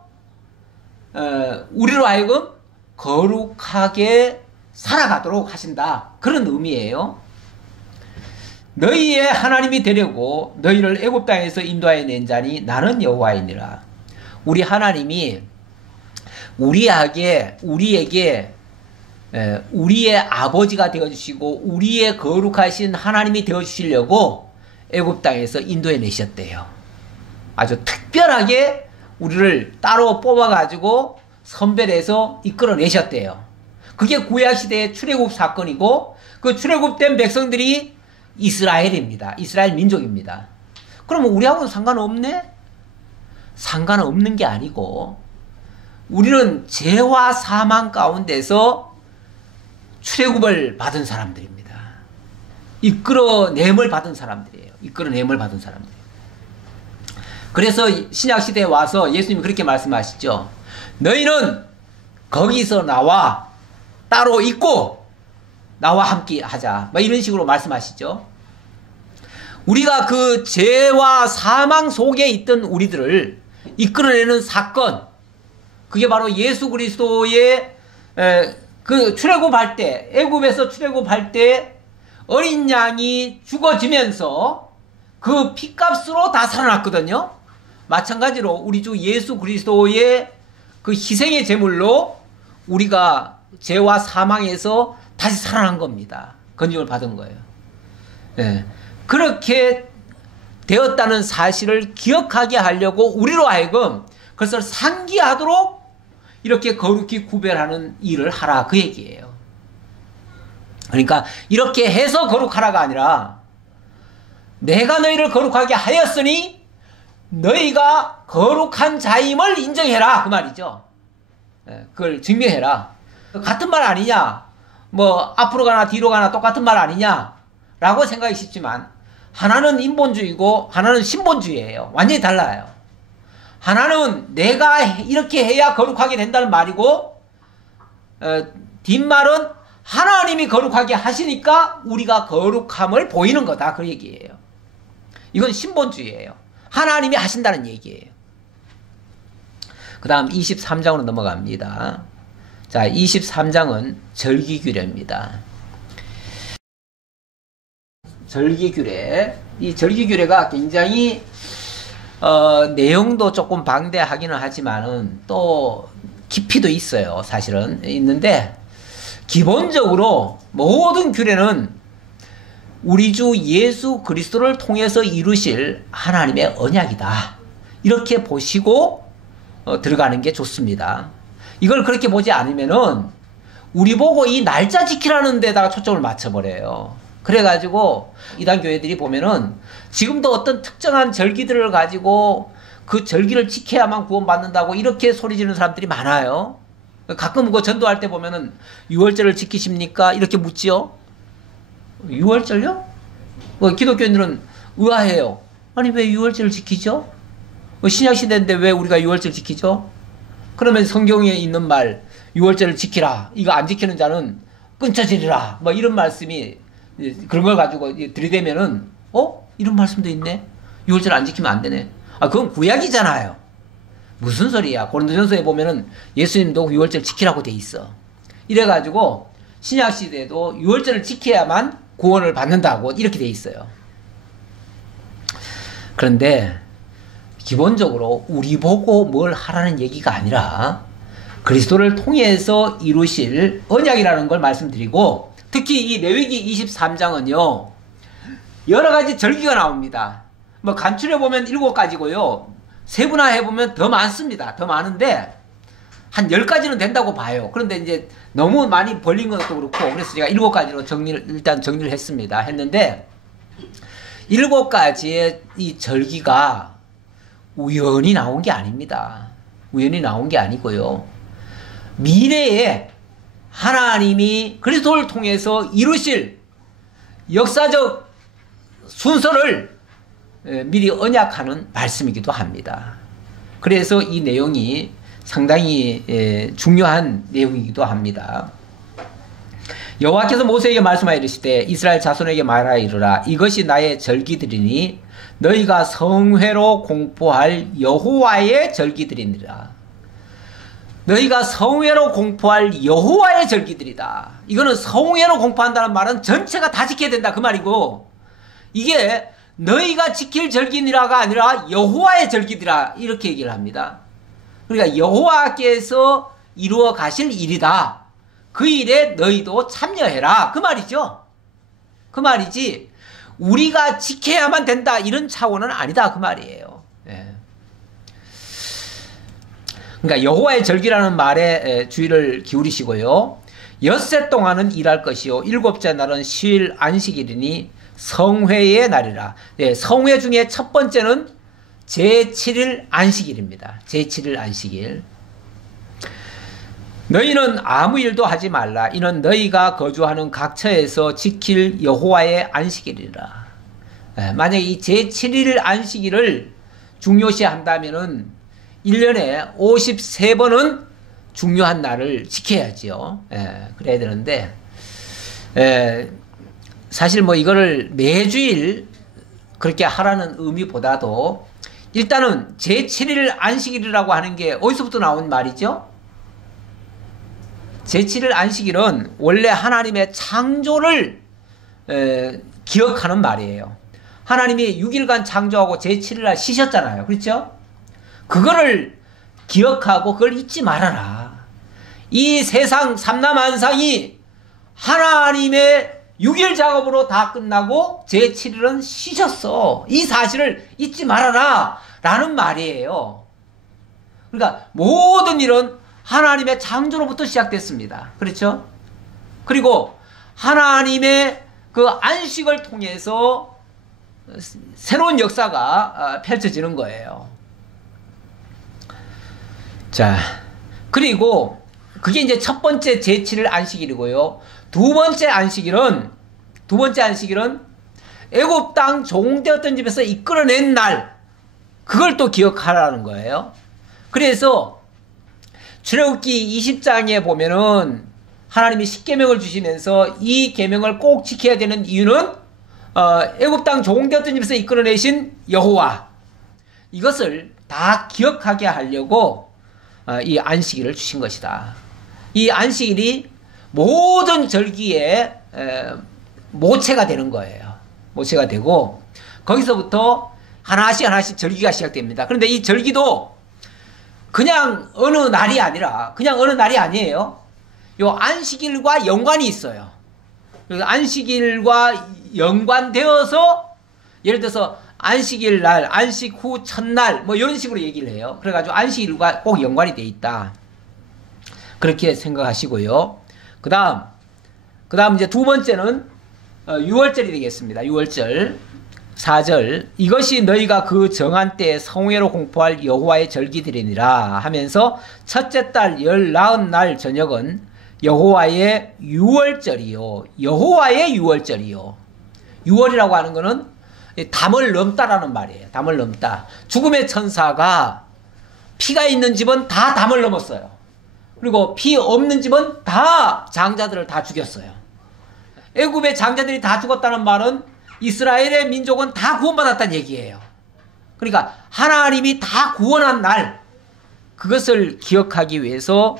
우리로 하여금 거룩하게 살아가도록 하신다, 그런 의미예요. 너희의 하나님이 되려고 너희를 애굽 땅에서 인도하여 낸 자니 나는 여호와이니라. 우리 하나님이 우리에게 우리의 아버지가 되어주시고 우리의 거룩하신 하나님이 되어주시려고 애굽 땅에서 인도해 내셨대요. 아주 특별하게 우리를 따로 뽑아가지고 선별해서 이끌어 내셨대요. 그게 구약시대의 출애굽 사건이고 그 출애굽된 백성들이 이스라엘입니다. 이스라엘 민족입니다. 그러면 우리하고는 상관없네? 상관없는 게 아니고 우리는 죄와 사망 가운데서 출애굽을 받은 사람들입니다. 이끌어냄을 받은 사람들이에요. 이끌어냄을 받은 사람들. 그래서 신약시대에 와서 예수님이 그렇게 말씀하시죠. 너희는 거기서 나와 따로 있고 나와 함께 하자, 막 이런 식으로 말씀하시죠. 우리가 그 죄와 사망 속에 있던 우리들을 이끌어내는 사건, 그게 바로 예수 그리스도의 그 출애굽할 때, 애굽에서 출애굽할 때 어린 양이 죽어지면서 그 피값으로 다 살아났거든요. 마찬가지로 우리 주 예수 그리스도의 그 희생의 제물로 우리가 죄와 사망에서 다시 살아난 겁니다. 건짐을 받은 거예요. 그렇게 되었다는 사실을 기억하게 하려고 우리로 하여금 그것을 상기하도록 이렇게 거룩히 구별하는 일을 하라, 그 얘기예요. 그러니까 이렇게 해서 거룩하라가 아니라 내가 너희를 거룩하게 하였으니 너희가 거룩한 자임을 인정해라, 그 말이죠. 그걸 증명해라. 같은 말 아니냐, 뭐 앞으로 가나 뒤로 가나 똑같은 말 아니냐 라고 생각이 쉽지만 하나는 인본주의고 하나는 신본주의예요. 완전히 달라요. 하나는 내가 이렇게 해야 거룩하게 된다는 말이고 뒷말은 하나님이 거룩하게 하시니까 우리가 거룩함을 보이는 거다, 그 얘기예요. 이건 신본주의예요. 하나님이 하신다는 얘기예요. 그 다음 23장으로 넘어갑니다. 자, 23장은 절기규례입니다. 절기규례. 이 절기규례가 굉장히 내용도 조금 방대하기는 하지만은 또 깊이도 있어요. 사실은 있는데 기본적으로 모든 규례는 우리 주 예수 그리스도를 통해서 이루실 하나님의 언약이다, 이렇게 보시고 들어가는 게 좋습니다. 이걸 그렇게 보지 않으면은 우리 보고 이 날짜 지키라는 데다가 초점을 맞춰버려요. 그래가지고 이단 교회들이 보면은 지금도 어떤 특정한 절기들을 가지고 그 절기를 지켜야만 구원받는다고 이렇게 소리 지르는 사람들이 많아요. 가끔 그 전도할 때 보면은 6월절을 지키십니까? 이렇게 묻지요. 6월절요? 기독교인들은 의아해요. 아니 왜 6월절을 지키죠? 신약시대인데 왜 우리가 6월절 지키죠? 그러면 성경에 있는 말 6월절을 지키라, 이거 안 지키는 자는 끊쳐지리라, 뭐 이런 말씀이, 그런 걸 가지고 들이대면은 이런 말씀도 있네, 6월절 안 지키면 안 되네. 그건 구약이잖아요. 무슨 소리야. 고린도전서에 보면은 예수님도 6월절 지키라고 돼 있어. 이래가지고 신약시대에도 6월절을 지켜야만 구원을 받는다고 이렇게 돼 있어요. 그런데 기본적으로 우리 보고 뭘 하라는 얘기가 아니라 그리스도를 통해서 이루실 언약이라는 걸 말씀드리고, 특히 이 레위기 23장은요 여러 가지 절기가 나옵니다. 뭐 간추려 보면 7가지고요 세분화해 보면 더 많습니다. 더 많은데 한 10가지는 된다고 봐요. 그런데 이제 너무 많이 벌린 것도 그렇고, 그래서 제가 7가지로 일단 정리를 했습니다. 했는데, 7가지의 이 절기가 우연히 나온 게 아닙니다. 우연히 나온 게 아니고요. 미래에 하나님이 그리스도를 통해서 이루실 역사적 순서를 미리 언약하는 말씀이기도 합니다. 그래서 이 내용이 상당히 중요한 내용이기도 합니다. 여호와께서 모세에게 말씀하여 이르시되 이스라엘 자손에게 말하여 이르라. 이것이 나의 절기들이니 너희가 성회로 공포할 여호와의 절기들이니라. 너희가 성회로 공포할 여호와의 절기들이다. 이거는 성회로 공포한다는 말은 전체가 다 지켜야 된다 그 말이고, 이게 너희가 지킬 절기니라가 아니라 여호와의 절기들이라 이렇게 얘기를 합니다. 그러니까 여호와께서 이루어 가실 일이다. 그 일에 너희도 참여해라 그 말이죠. 그 말이지 우리가 지켜야만 된다 이런 차원은 아니다 그 말이에요. 예. 그러니까 여호와의 절기라는 말에 주의를 기울이시고요. 엿새 동안은 일할 것이요 7째 날은 쉴 안식일이니 성회의 날이라. 예, 성회 중에 첫 번째는 제7일 안식일입니다. 제7일 안식일. 너희는 아무 일도 하지 말라. 이는 너희가 거주하는 각 처에서 지킬 여호와의 안식일이라. 예, 만약에 이 제7일 안식일을 중요시 한다면은 1년에 53번은 중요한 날을 지켜야지요. 예, 그래야 되는데, 사실 뭐 이거를 매주일 그렇게 하라는 의미보다도 일단은 제7일 안식일이라고 하는 게 어디서부터 나온 말이죠? 제7일 안식일은 원래 하나님의 창조를 기억하는 말이에요. 하나님이 6일간 창조하고 제7일날 쉬셨잖아요. 그렇죠? 그거를 기억하고 그걸 잊지 말아라. 이 세상 삼라만상이 하나님의 6일 작업으로 다 끝나고 제7일은 쉬셨어. 이 사실을 잊지 말아라 라는 말이에요. 그러니까 모든 일은 하나님의 창조로부터 시작됐습니다. 그렇죠? 그리고 하나님의 그 안식을 통해서 새로운 역사가 펼쳐지는 거예요. 자, 그리고 그게 이제 첫 번째 제7일 안식일이고요. 두 번째 안식일은 애굽 땅 종되었던 집에서 이끌어낸 날, 그걸 또 기억하라는 거예요. 그래서 출애굽기 20장에 보면은 하나님이 10계명을 주시면서 이 계명을 꼭 지켜야 되는 이유는 애굽 땅 종되었던 집에서 이끌어내신 여호와, 이것을 다 기억하게 하려고 이 안식일을 주신 것이다. 이 안식일이 모든 절기의 모체가 되는 거예요. 모체가 되고 거기서부터 하나씩 절기가 시작됩니다. 그런데 이 절기도 그냥 어느 날이 아니에요. 요 안식일과 연관이 있어요. 안식일과 연관되어서 예를 들어서 안식일 날, 안식 후 첫날 뭐 이런 식으로 얘기를 해요. 그래가지고 안식일과 꼭 연관이 돼 있다. 그렇게 생각하시고요. 그 다음 이제 두 번째는 6월절이 되겠습니다. 6월절 4절, 이것이 너희가 그 정한 때에 성회로 공포할 여호와의 절기들이니라 하면서 첫째 달 19날 저녁은 여호와의 6월절이요. 여호와의 6월절이요. 6월이라고 하는 거는 담을 넘다라는 말이에요. 담을 넘다. 죽음의 천사가 피가 있는 집은 다 담을 넘었어요. 그리고 피 없는 집은 다 장자들을 다 죽였어요. 애굽의 장자들이 다 죽었다는 말은 이스라엘의 민족은 다 구원받았다는 얘기예요. 그러니까 하나님이 다 구원한 날, 그것을 기억하기 위해서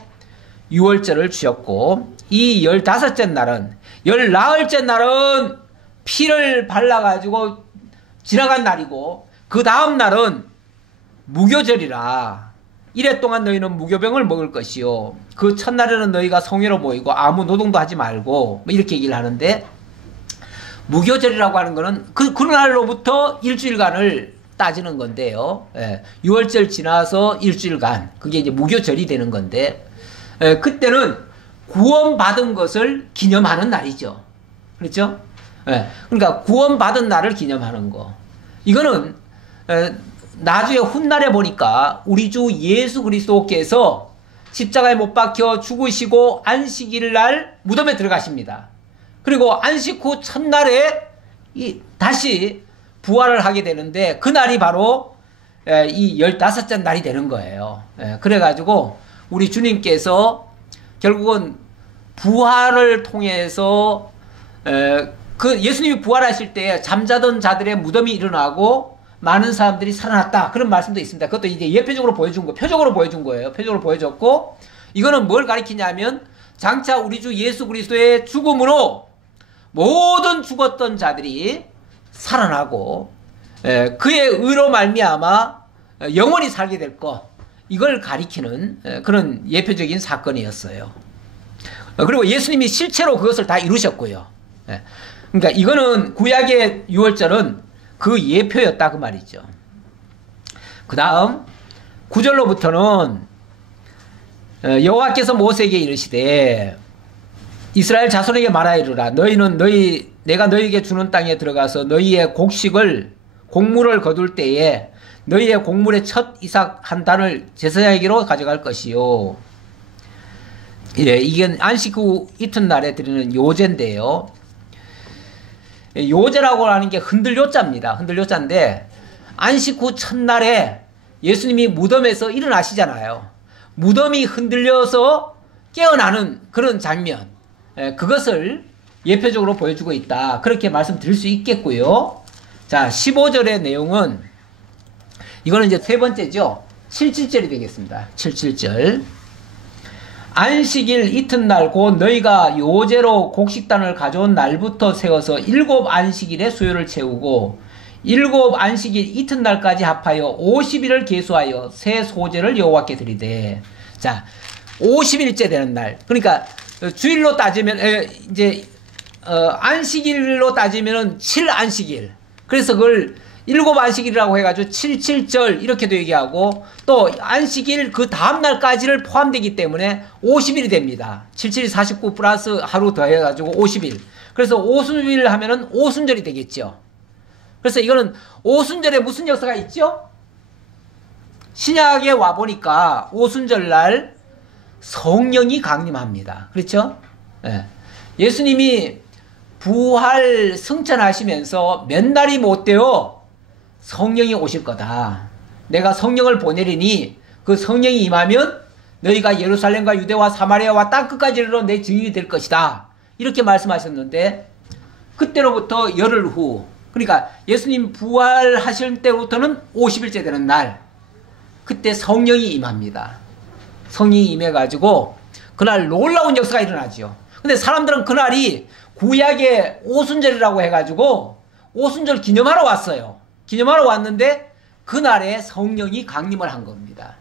6월절을 주셨고, 이 15째 날은, 19째 날은 피를 발라가지고 지나간 날이고, 그 다음 날은 무교절이라. 이래 동안 너희는 무교병을 먹을 것이요. 그 첫날에는 너희가 성회로 모이고 아무 노동도 하지 말고, 뭐 이렇게 얘기를 하는데, 무교절이라고 하는 거는 그날로부터 일주일간을 따지는 건데요. 6월절 지나서 일주일간 그게 이제 무교절이 되는 건데 그때는 구원받은 것을 기념하는 날이죠. 그렇죠? 그러니까 구원받은 날을 기념하는 거. 이거는 나중에 훗날에 보니까 우리 주 예수 그리스도께서 십자가에 못 박혀 죽으시고 안식일 날 무덤에 들어가십니다. 그리고 안식 후 첫날에 다시 부활을 하게 되는데 그날이 바로 이 15째 날이 되는 거예요. 그래가지고 우리 주님께서 결국은 부활을 통해서 그 예수님이 부활하실 때 잠자던 자들의 무덤이 일어나고 많은 사람들이 살아났다. 그런 말씀도 있습니다. 그것도 이제 예표적으로 보여준 거, 표적으로 보여준 거예요. 표적으로 보여줬고, 이거는 뭘 가리키냐면, 장차 우리 주 예수 그리스도의 죽음으로 모든 죽었던 자들이 살아나고, 그의 의로 말미암아 영원히 살게 될 것, 이걸 가리키는 그런 예표적인 사건이었어요. 그리고 예수님이 실체로 그것을 다 이루셨고요. 그러니까 이거는 구약의 유월절은 그 예표였다 그 말이죠. 그 다음 9절로부터는 여호와께서 모세에게 이르시되 이스라엘 자손에게 말하이르라. 너희는 내가 너희에게 주는 땅에 들어가서 너희의 곡물을 거둘 때에 너희의 곡물의 첫 이삭 한 단을 제사장에게로 가져갈 것이요. 이게 안식 후 이튿날에 드리는 요제인데요. 요제라고 하는 게 흔들요자입니다. 흔들요자인데 안식 후 첫날에 예수님이 무덤에서 일어나시잖아요. 무덤이 흔들려서 깨어나는 그런 장면, 그것을 예표적으로 보여주고 있다. 그렇게 말씀드릴 수 있겠고요. 자, 15절의 내용은 이거는 이제 세 번째죠. 77절이 되겠습니다. 77절. 안식일 이튿날 곧 너희가 요제로 곡식단을 가져온 날부터 세워서 7 안식일의 수요를 채우고 7 안식일 이튿날까지 합하여 50일을 계수하여 새 소제를 여호와께 드리되. 자, 50일째 되는 날. 그러니까 주일로 따지면 이제 안식일로 따지면은 7안식일. 그래서 그걸 7 안식일이라고 해가지고 77절 이렇게도 얘기하고 또 안식일 그 다음날까지를 포함되기 때문에 50일이 됩니다. 77이 49 플러스 하루 더해가지고 50일. 그래서 오순일 하면은 오순절이 되겠죠. 그래서 이거는 오순절에 무슨 역사가 있죠? 신약에 와보니까 오순절날 성령이 강림합니다. 그렇죠? 예수님이 부활 승천하시면서 몇 날이 못 되어 성령이 오실 거다. 내가 성령을 보내리니 그 성령이 임하면 너희가 예루살렘과 유대와 사마리아와 땅끝까지 이르러 내 증인이 될 것이다. 이렇게 말씀하셨는데 그때로부터 열흘 후, 그러니까 예수님 부활하실 때부터는 50일째 되는 날, 그때 성령이 임합니다. 성령이 임해가지고 그날 놀라운 역사가 일어나죠. 근데 사람들은 그날이 구약의 오순절이라고 해가지고 오순절 기념하러 왔어요. 기념하러 왔는데 그날에 성령이 강림을 한 겁니다.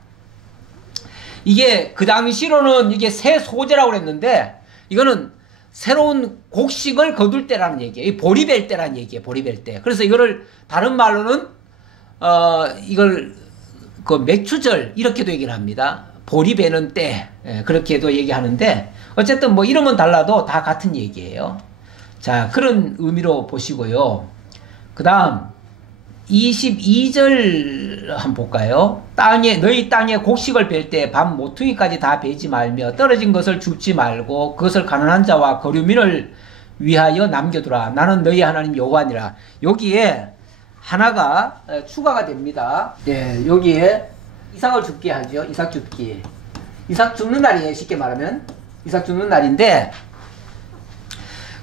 이게 그 당시로는 이게 새 소제라고 그랬는데 이거는 새로운 곡식을 거둘 때라는 얘기예요. 보리벨 때라는 얘기예요. 보리벨 때. 그래서 이거를 다른 말로는 이걸 그 맥추절 이렇게도 얘기를 합니다. 보리배는 때, 그렇게도 얘기하는데 어쨌든 뭐 이름은 달라도 다 같은 얘기예요. 자, 그런 의미로 보시고요. 그 다음 22절 한번 볼까요? 너희 땅에 곡식을 벨 때 밤 모퉁이까지 다 베지 말며 떨어진 것을 줍지 말고 그것을 가난한 자와 거류민을 위하여 남겨두라. 나는 너희 하나님 여호와니라. 여기에 하나가 추가가 됩니다. 네, 여기에 이삭을 죽게 하죠. 이삭 죽기. 이삭 죽는 날이에요. 쉽게 말하면 이삭 죽는 날인데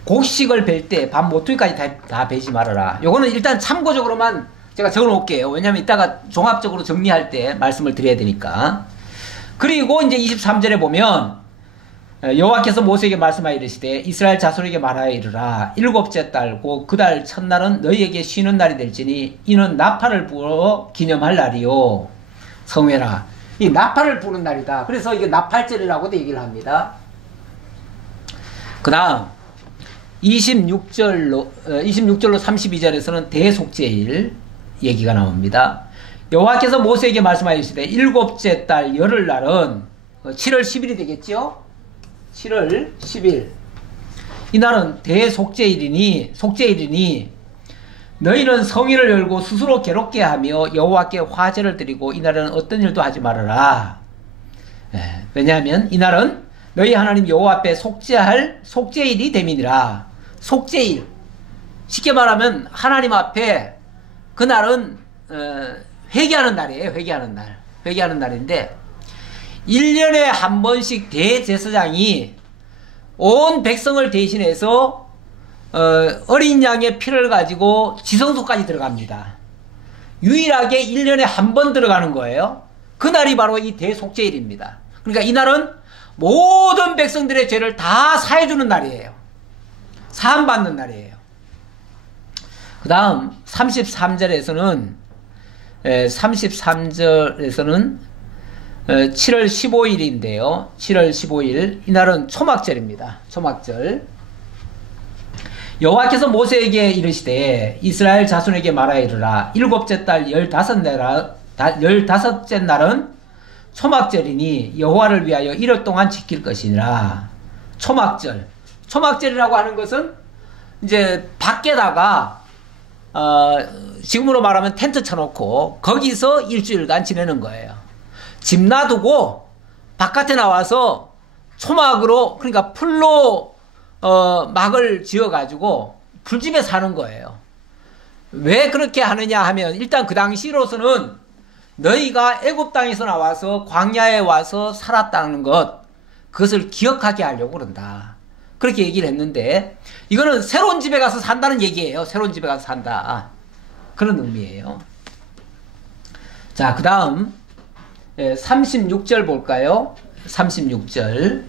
곡식을 벨 때 밤 모퉁이까지 다 베지 말아라. 요거는 일단 참고적으로만 제가 적어 놓을게요. 왜냐면 이따가 종합적으로 정리할 때 말씀을 드려야 되니까. 그리고 이제 23절에 보면 여호와께서 모세에게 말씀하여 이르시되 이스라엘 자손에게 말하여 이르라. 7째 달 곧 그 달 첫날은 너희에게 쉬는 날이 될지니 이는 나팔을 불어 기념할 날이요. 성회라. 이 나팔을 부는 날이다. 그래서 이게 나팔절이라고도 얘기를 합니다. 그 다음 26절로 32절에서는 대속제일, 얘기가 나옵니다. 여호와께서 모세에게 말씀하시되 일곱째 달 열흘날은 7월 10일이 되겠죠? 7월 10일. 이날은 대속죄일이니 너희는 성회를 열고 스스로 괴롭게 하며 여호와께 화제를 드리고 이날은 어떤 일도 하지 말아라. 왜냐하면 이날은 너희 하나님 여호와 앞에 속죄할 속죄일이 됨이니라. 속죄일. 쉽게 말하면 하나님 앞에 그날은 회개하는 날이에요. 회개하는 날인데 1년에 한 번씩 대제사장이 온 백성을 대신해서 어린 양의 피를 가지고 지성소까지 들어갑니다. 유일하게 1년에 한 번 들어가는 거예요. 그날이 바로 이 대속죄일입니다. 그러니까 이날은 모든 백성들의 죄를 다 사해주는 날이에요. 사함받는 날이에요. 그 다음 33절에서는 7월 15일인데요. 7월 15일 이날은 초막절입니다. 초막절. 여호와께서 모세에게 이르시되 이스라엘 자손에게 말하여 이르라. 일곱째 달 15째 날은 초막절이니 여호와를 위하여 1월 동안 지킬 것이니라. 초막절. 초막절이라고 하는 것은 이제 밖에다가 지금으로 말하면 텐트 쳐놓고 거기서 일주일간 지내는 거예요. 집 놔두고 바깥에 나와서 초막으로, 그러니까 풀로 막을 지어가지고 풀집에 사는 거예요. 왜 그렇게 하느냐 하면 일단 그 당시로서는 너희가 애굽 땅에서 나와서 광야에 와서 살았다는 것, 그것을 기억하게 하려고 그런다. 그렇게 얘기를 했는데 이거는 새로운 집에 가서 산다는 얘기예요. 새로운 집에 가서 산다. 그런 의미예요. 자, 그 다음 36절 볼까요? 36절.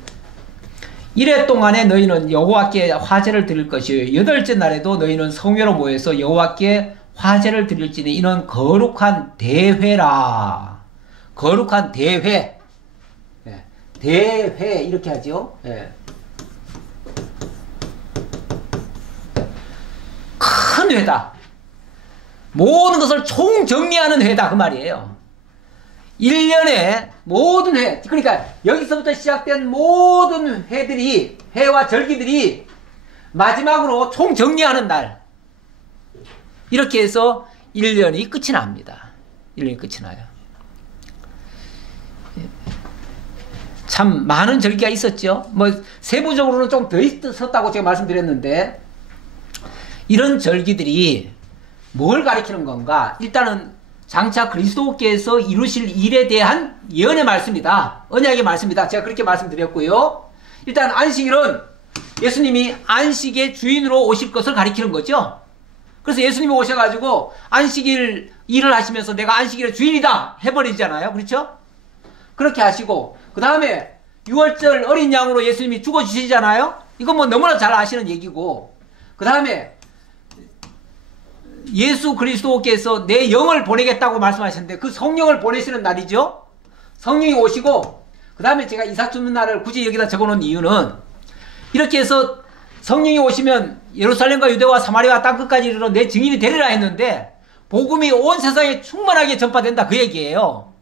이래 동안에 너희는 여호와께 화제를 드릴 것이요 여덟째 날에도 너희는 성회로 모여서 여호와께 화제를 드릴지니 이는 거룩한 대회라. 거룩한 대회. 대회 이렇게 하죠. 큰 회다. 모든 것을 총정리하는 회다 그 말이에요. 1년에 모든 회, 그러니까 여기서부터 시작된 모든 회와 절기들이 마지막으로 총정리하는 날, 이렇게 해서 1년이 끝이 납니다. 1년이 끝이 나요. 참 많은 절기가 있었죠. 뭐 세부적으로는 좀 더 있었다고 제가 말씀드렸는데, 이런 절기들이 뭘 가리키는 건가? 일단은 장차 그리스도께서 이루실 일에 대한 예언의 말씀이다. 언약의 말씀이다. 제가 그렇게 말씀드렸고요. 일단 안식일은 예수님이 안식의 주인으로 오실 것을 가리키는 거죠. 그래서 예수님이 오셔가지고 안식일 일을 하시면서 내가 안식일의 주인이다 해버리잖아요. 그렇죠? 그렇게 하시고 그 다음에 6월절 어린 양으로 예수님이 죽어주시잖아요. 이건 뭐 너무나 잘 아시는 얘기고, 그 다음에 예수 그리스도께서 내 영을 보내겠다고 말씀하셨는데 그 성령을 보내시는 날이죠. 성령이 오시고 그 다음에 제가 이삭 줍는 날을 굳이 여기다 적어놓은 이유는 이렇게 해서 성령이 오시면 예루살렘과 유대와 사마리아 땅끝까지 이르러 내 증인이 되리라 했는데 복음이 온 세상에 충만하게 전파된다 그 얘기예요.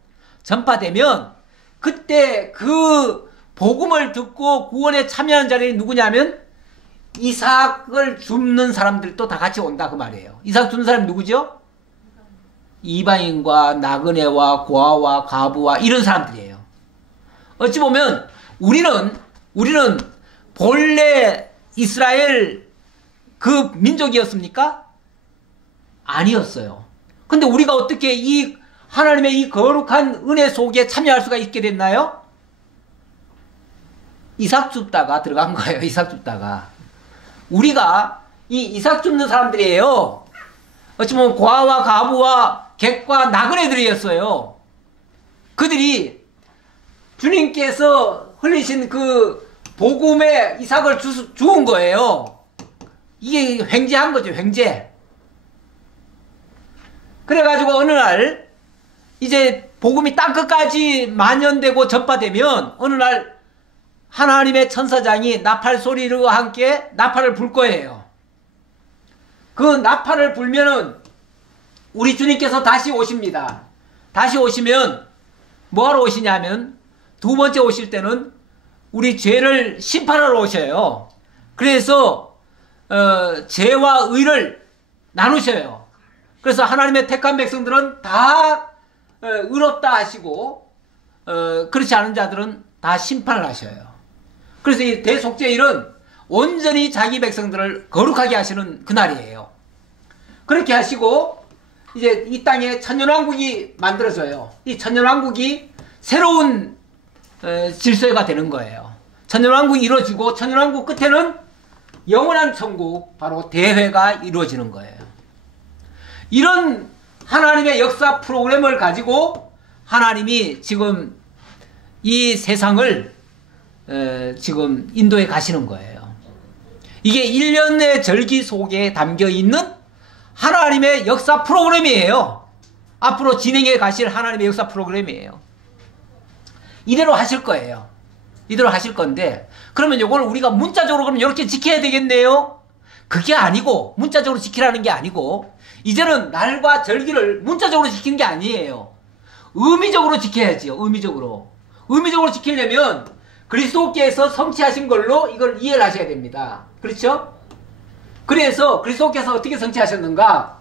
전파되면 그때 그 복음을 듣고 구원에 참여하는 자들이 누구냐면 이삭을 줍는 사람들도 다 같이 온다 그 말이에요. 이삭 줍는 사람이 누구죠? 이방인과 나그네와 고아와 가부와 이런 사람들이에요. 어찌 보면 우리는 본래 이스라엘 그 민족이었습니까? 아니었어요. 근데 우리가 어떻게 이 하나님의 이 거룩한 은혜 속에 참여할 수가 있게 됐나요? 이삭 줍다가 들어간 거예요. 이삭 줍다가. 우리가 이 이삭 줍는 사람들이에요. 어찌 보면 고아와 가부와 객과 나그네들이었어요. 그들이 주님께서 흘리신 그 복음의 이삭을 주운 거예요. 이게 횡재한 거죠. 횡재. 그래가지고 어느 날 이제 복음이 땅끝까지 만연되고 전파되면 어느 날 하나님의 천사장이 나팔 소리와 함께 나팔을 불 거예요. 그 나팔을 불면은 우리 주님께서 다시 오십니다. 다시 오시면 뭐하러 오시냐면 두 번째 오실 때는 우리 죄를 심판하러 오셔요. 그래서 죄와 의를 나누셔요. 그래서 하나님의 택한 백성들은 다 의롭다 하시고 그렇지 않은 자들은 다 심판을 하셔요. 그래서 이 대속죄일은 온전히 자기 백성들을 거룩하게 하시는 그날이에요. 그렇게 하시고 이제 이 땅에 천년왕국이 만들어져요. 이 천년왕국이 새로운 질서가 되는 거예요. 천년왕국이 이루어지고 천년왕국 끝에는 영원한 천국, 바로 대회가 이루어지는 거예요. 이런 하나님의 역사 프로그램을 가지고 하나님이 지금 이 세상을 지금 인도해 가시는 거예요. 이게 1년의 절기 속에 담겨 있는 하나님의 역사 프로그램이에요. 앞으로 진행해 가실 하나님의 역사 프로그램이에요. 이대로 하실 거예요. 이대로 하실 건데, 그러면 이걸 우리가 문자적으로 그럼 이렇게 지켜야 되겠네요? 그게 아니고, 문자적으로 지키라는 게 아니고, 이제는 날과 절기를 문자적으로 지키는 게 아니에요. 의미적으로 지켜야지요. 의미적으로. 의미적으로 지키려면 그리스도께서 성취하신 걸로 이걸 이해를 하셔야 됩니다. 그렇죠? 그래서 그리스도께서 어떻게 성취하셨는가?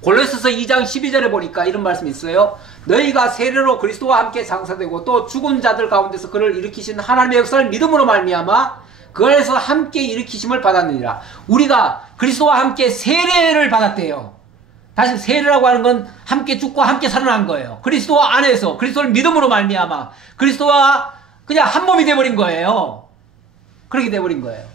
골로새서 2장 12절에 보니까 이런 말씀이 있어요. 너희가 세례로 그리스도와 함께 장사되고 또 죽은 자들 가운데서 그를 일으키신 하나님의 역사를 믿음으로 말미암아 그에서 함께 일으키심을 받았느니라. 우리가 그리스도와 함께 세례를 받았대요. 다시 세례라고 하는 건 함께 죽고 함께 살아난 거예요. 그리스도 안에서 그리스도를 믿음으로 말미암아 그리스도와 그냥 한 몸이 돼버린 거예요. 그렇게 돼버린 거예요.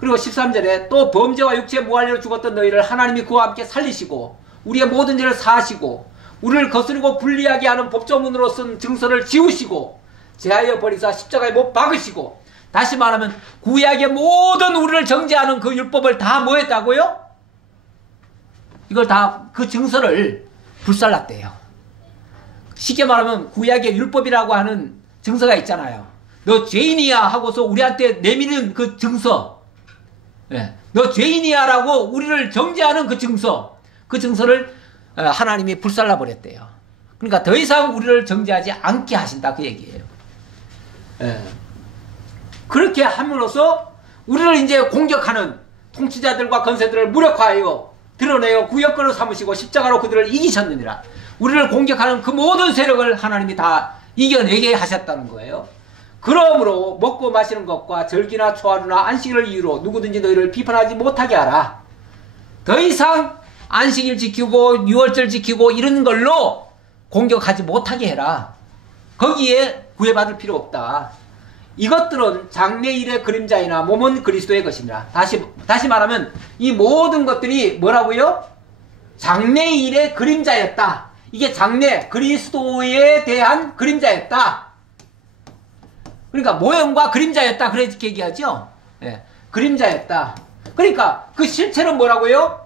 그리고 13절에 또 범죄와 육체 무한리로 죽었던 너희를 하나님이 그와 함께 살리시고 우리의 모든 죄를 사하시고 우리를 거스르고 불리하게 하는 법조문으로 쓴 증서를 지우시고 제하여 버리사 십자가에 못 박으시고, 다시 말하면 구약의 모든 우리를 정죄하는 그 율법을 다 뭐 했다고요? 이걸 다 그 증서를 불살랐대요. 쉽게 말하면 구약의 율법이라고 하는 증서가 있잖아요. 너 죄인이야 하고서 우리한테 내미는 그 증서, 너 죄인이야 라고 우리를 정죄하는 그 증서, 그 증서를 하나님이 불살라 버렸대요. 그러니까 더 이상 우리를 정죄하지 않게 하신다, 그 얘기예요. 그렇게 함으로써 우리를 이제 공격하는 통치자들과 건세들을 무력화하여 드러내어 구역거로 삼으시고 십자가로 그들을 이기셨느니라. 우리를 공격하는 그 모든 세력을 하나님이 다 이겨내게 하셨다는 거예요. 그러므로 먹고 마시는 것과 절기나 초하루나 안식일을 이유로 누구든지 너희를 비판하지 못하게 하라. 더 이상 안식일 지키고 유월절 지키고 이런 걸로 공격하지 못하게 해라. 거기에 구애받을 필요 없다. 이것들은 장래일의 그림자이나 몸은 그리스도의 것이니라. 다시 말하면 이 모든 것들이 뭐라고요? 장래일의 그림자였다. 이게 장래 그리스도에 대한 그림자였다. 그러니까 모형과 그림자였다, 그렇게 얘기하죠. 그림자였다. 그러니까 그 실체는 뭐라고요?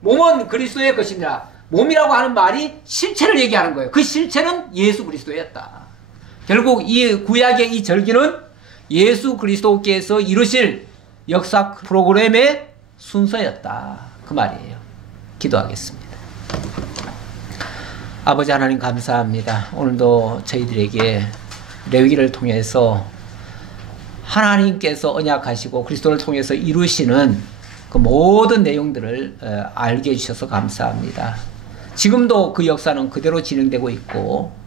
몸은 그리스도의 것이니라. 몸이라고 하는 말이 실체를 얘기하는 거예요. 그 실체는 예수 그리스도였다. 결국 이 구약의 이 절기는 예수 그리스도께서 이루실 역사 프로그램의 순서였다, 그 말이에요. 기도하겠습니다. 아버지 하나님 감사합니다. 오늘도 저희들에게 레위기를 통해서 하나님께서 언약하시고 그리스도를 통해서 이루시는 그 모든 내용들을 알게 해주셔서 감사합니다. 지금도 그 역사는 그대로 진행되고 있고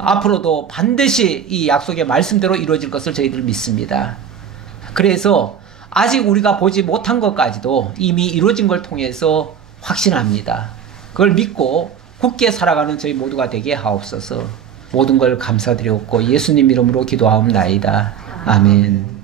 앞으로도 반드시 이 약속의 말씀대로 이루어질 것을 저희들 믿습니다. 그래서 아직 우리가 보지 못한 것까지도 이미 이루어진 걸 통해서 확신합니다. 그걸 믿고 굳게 살아가는 저희 모두가 되게 하옵소서. 모든 걸 감사드렸고 예수님 이름으로 기도하옵나이다. 아멘.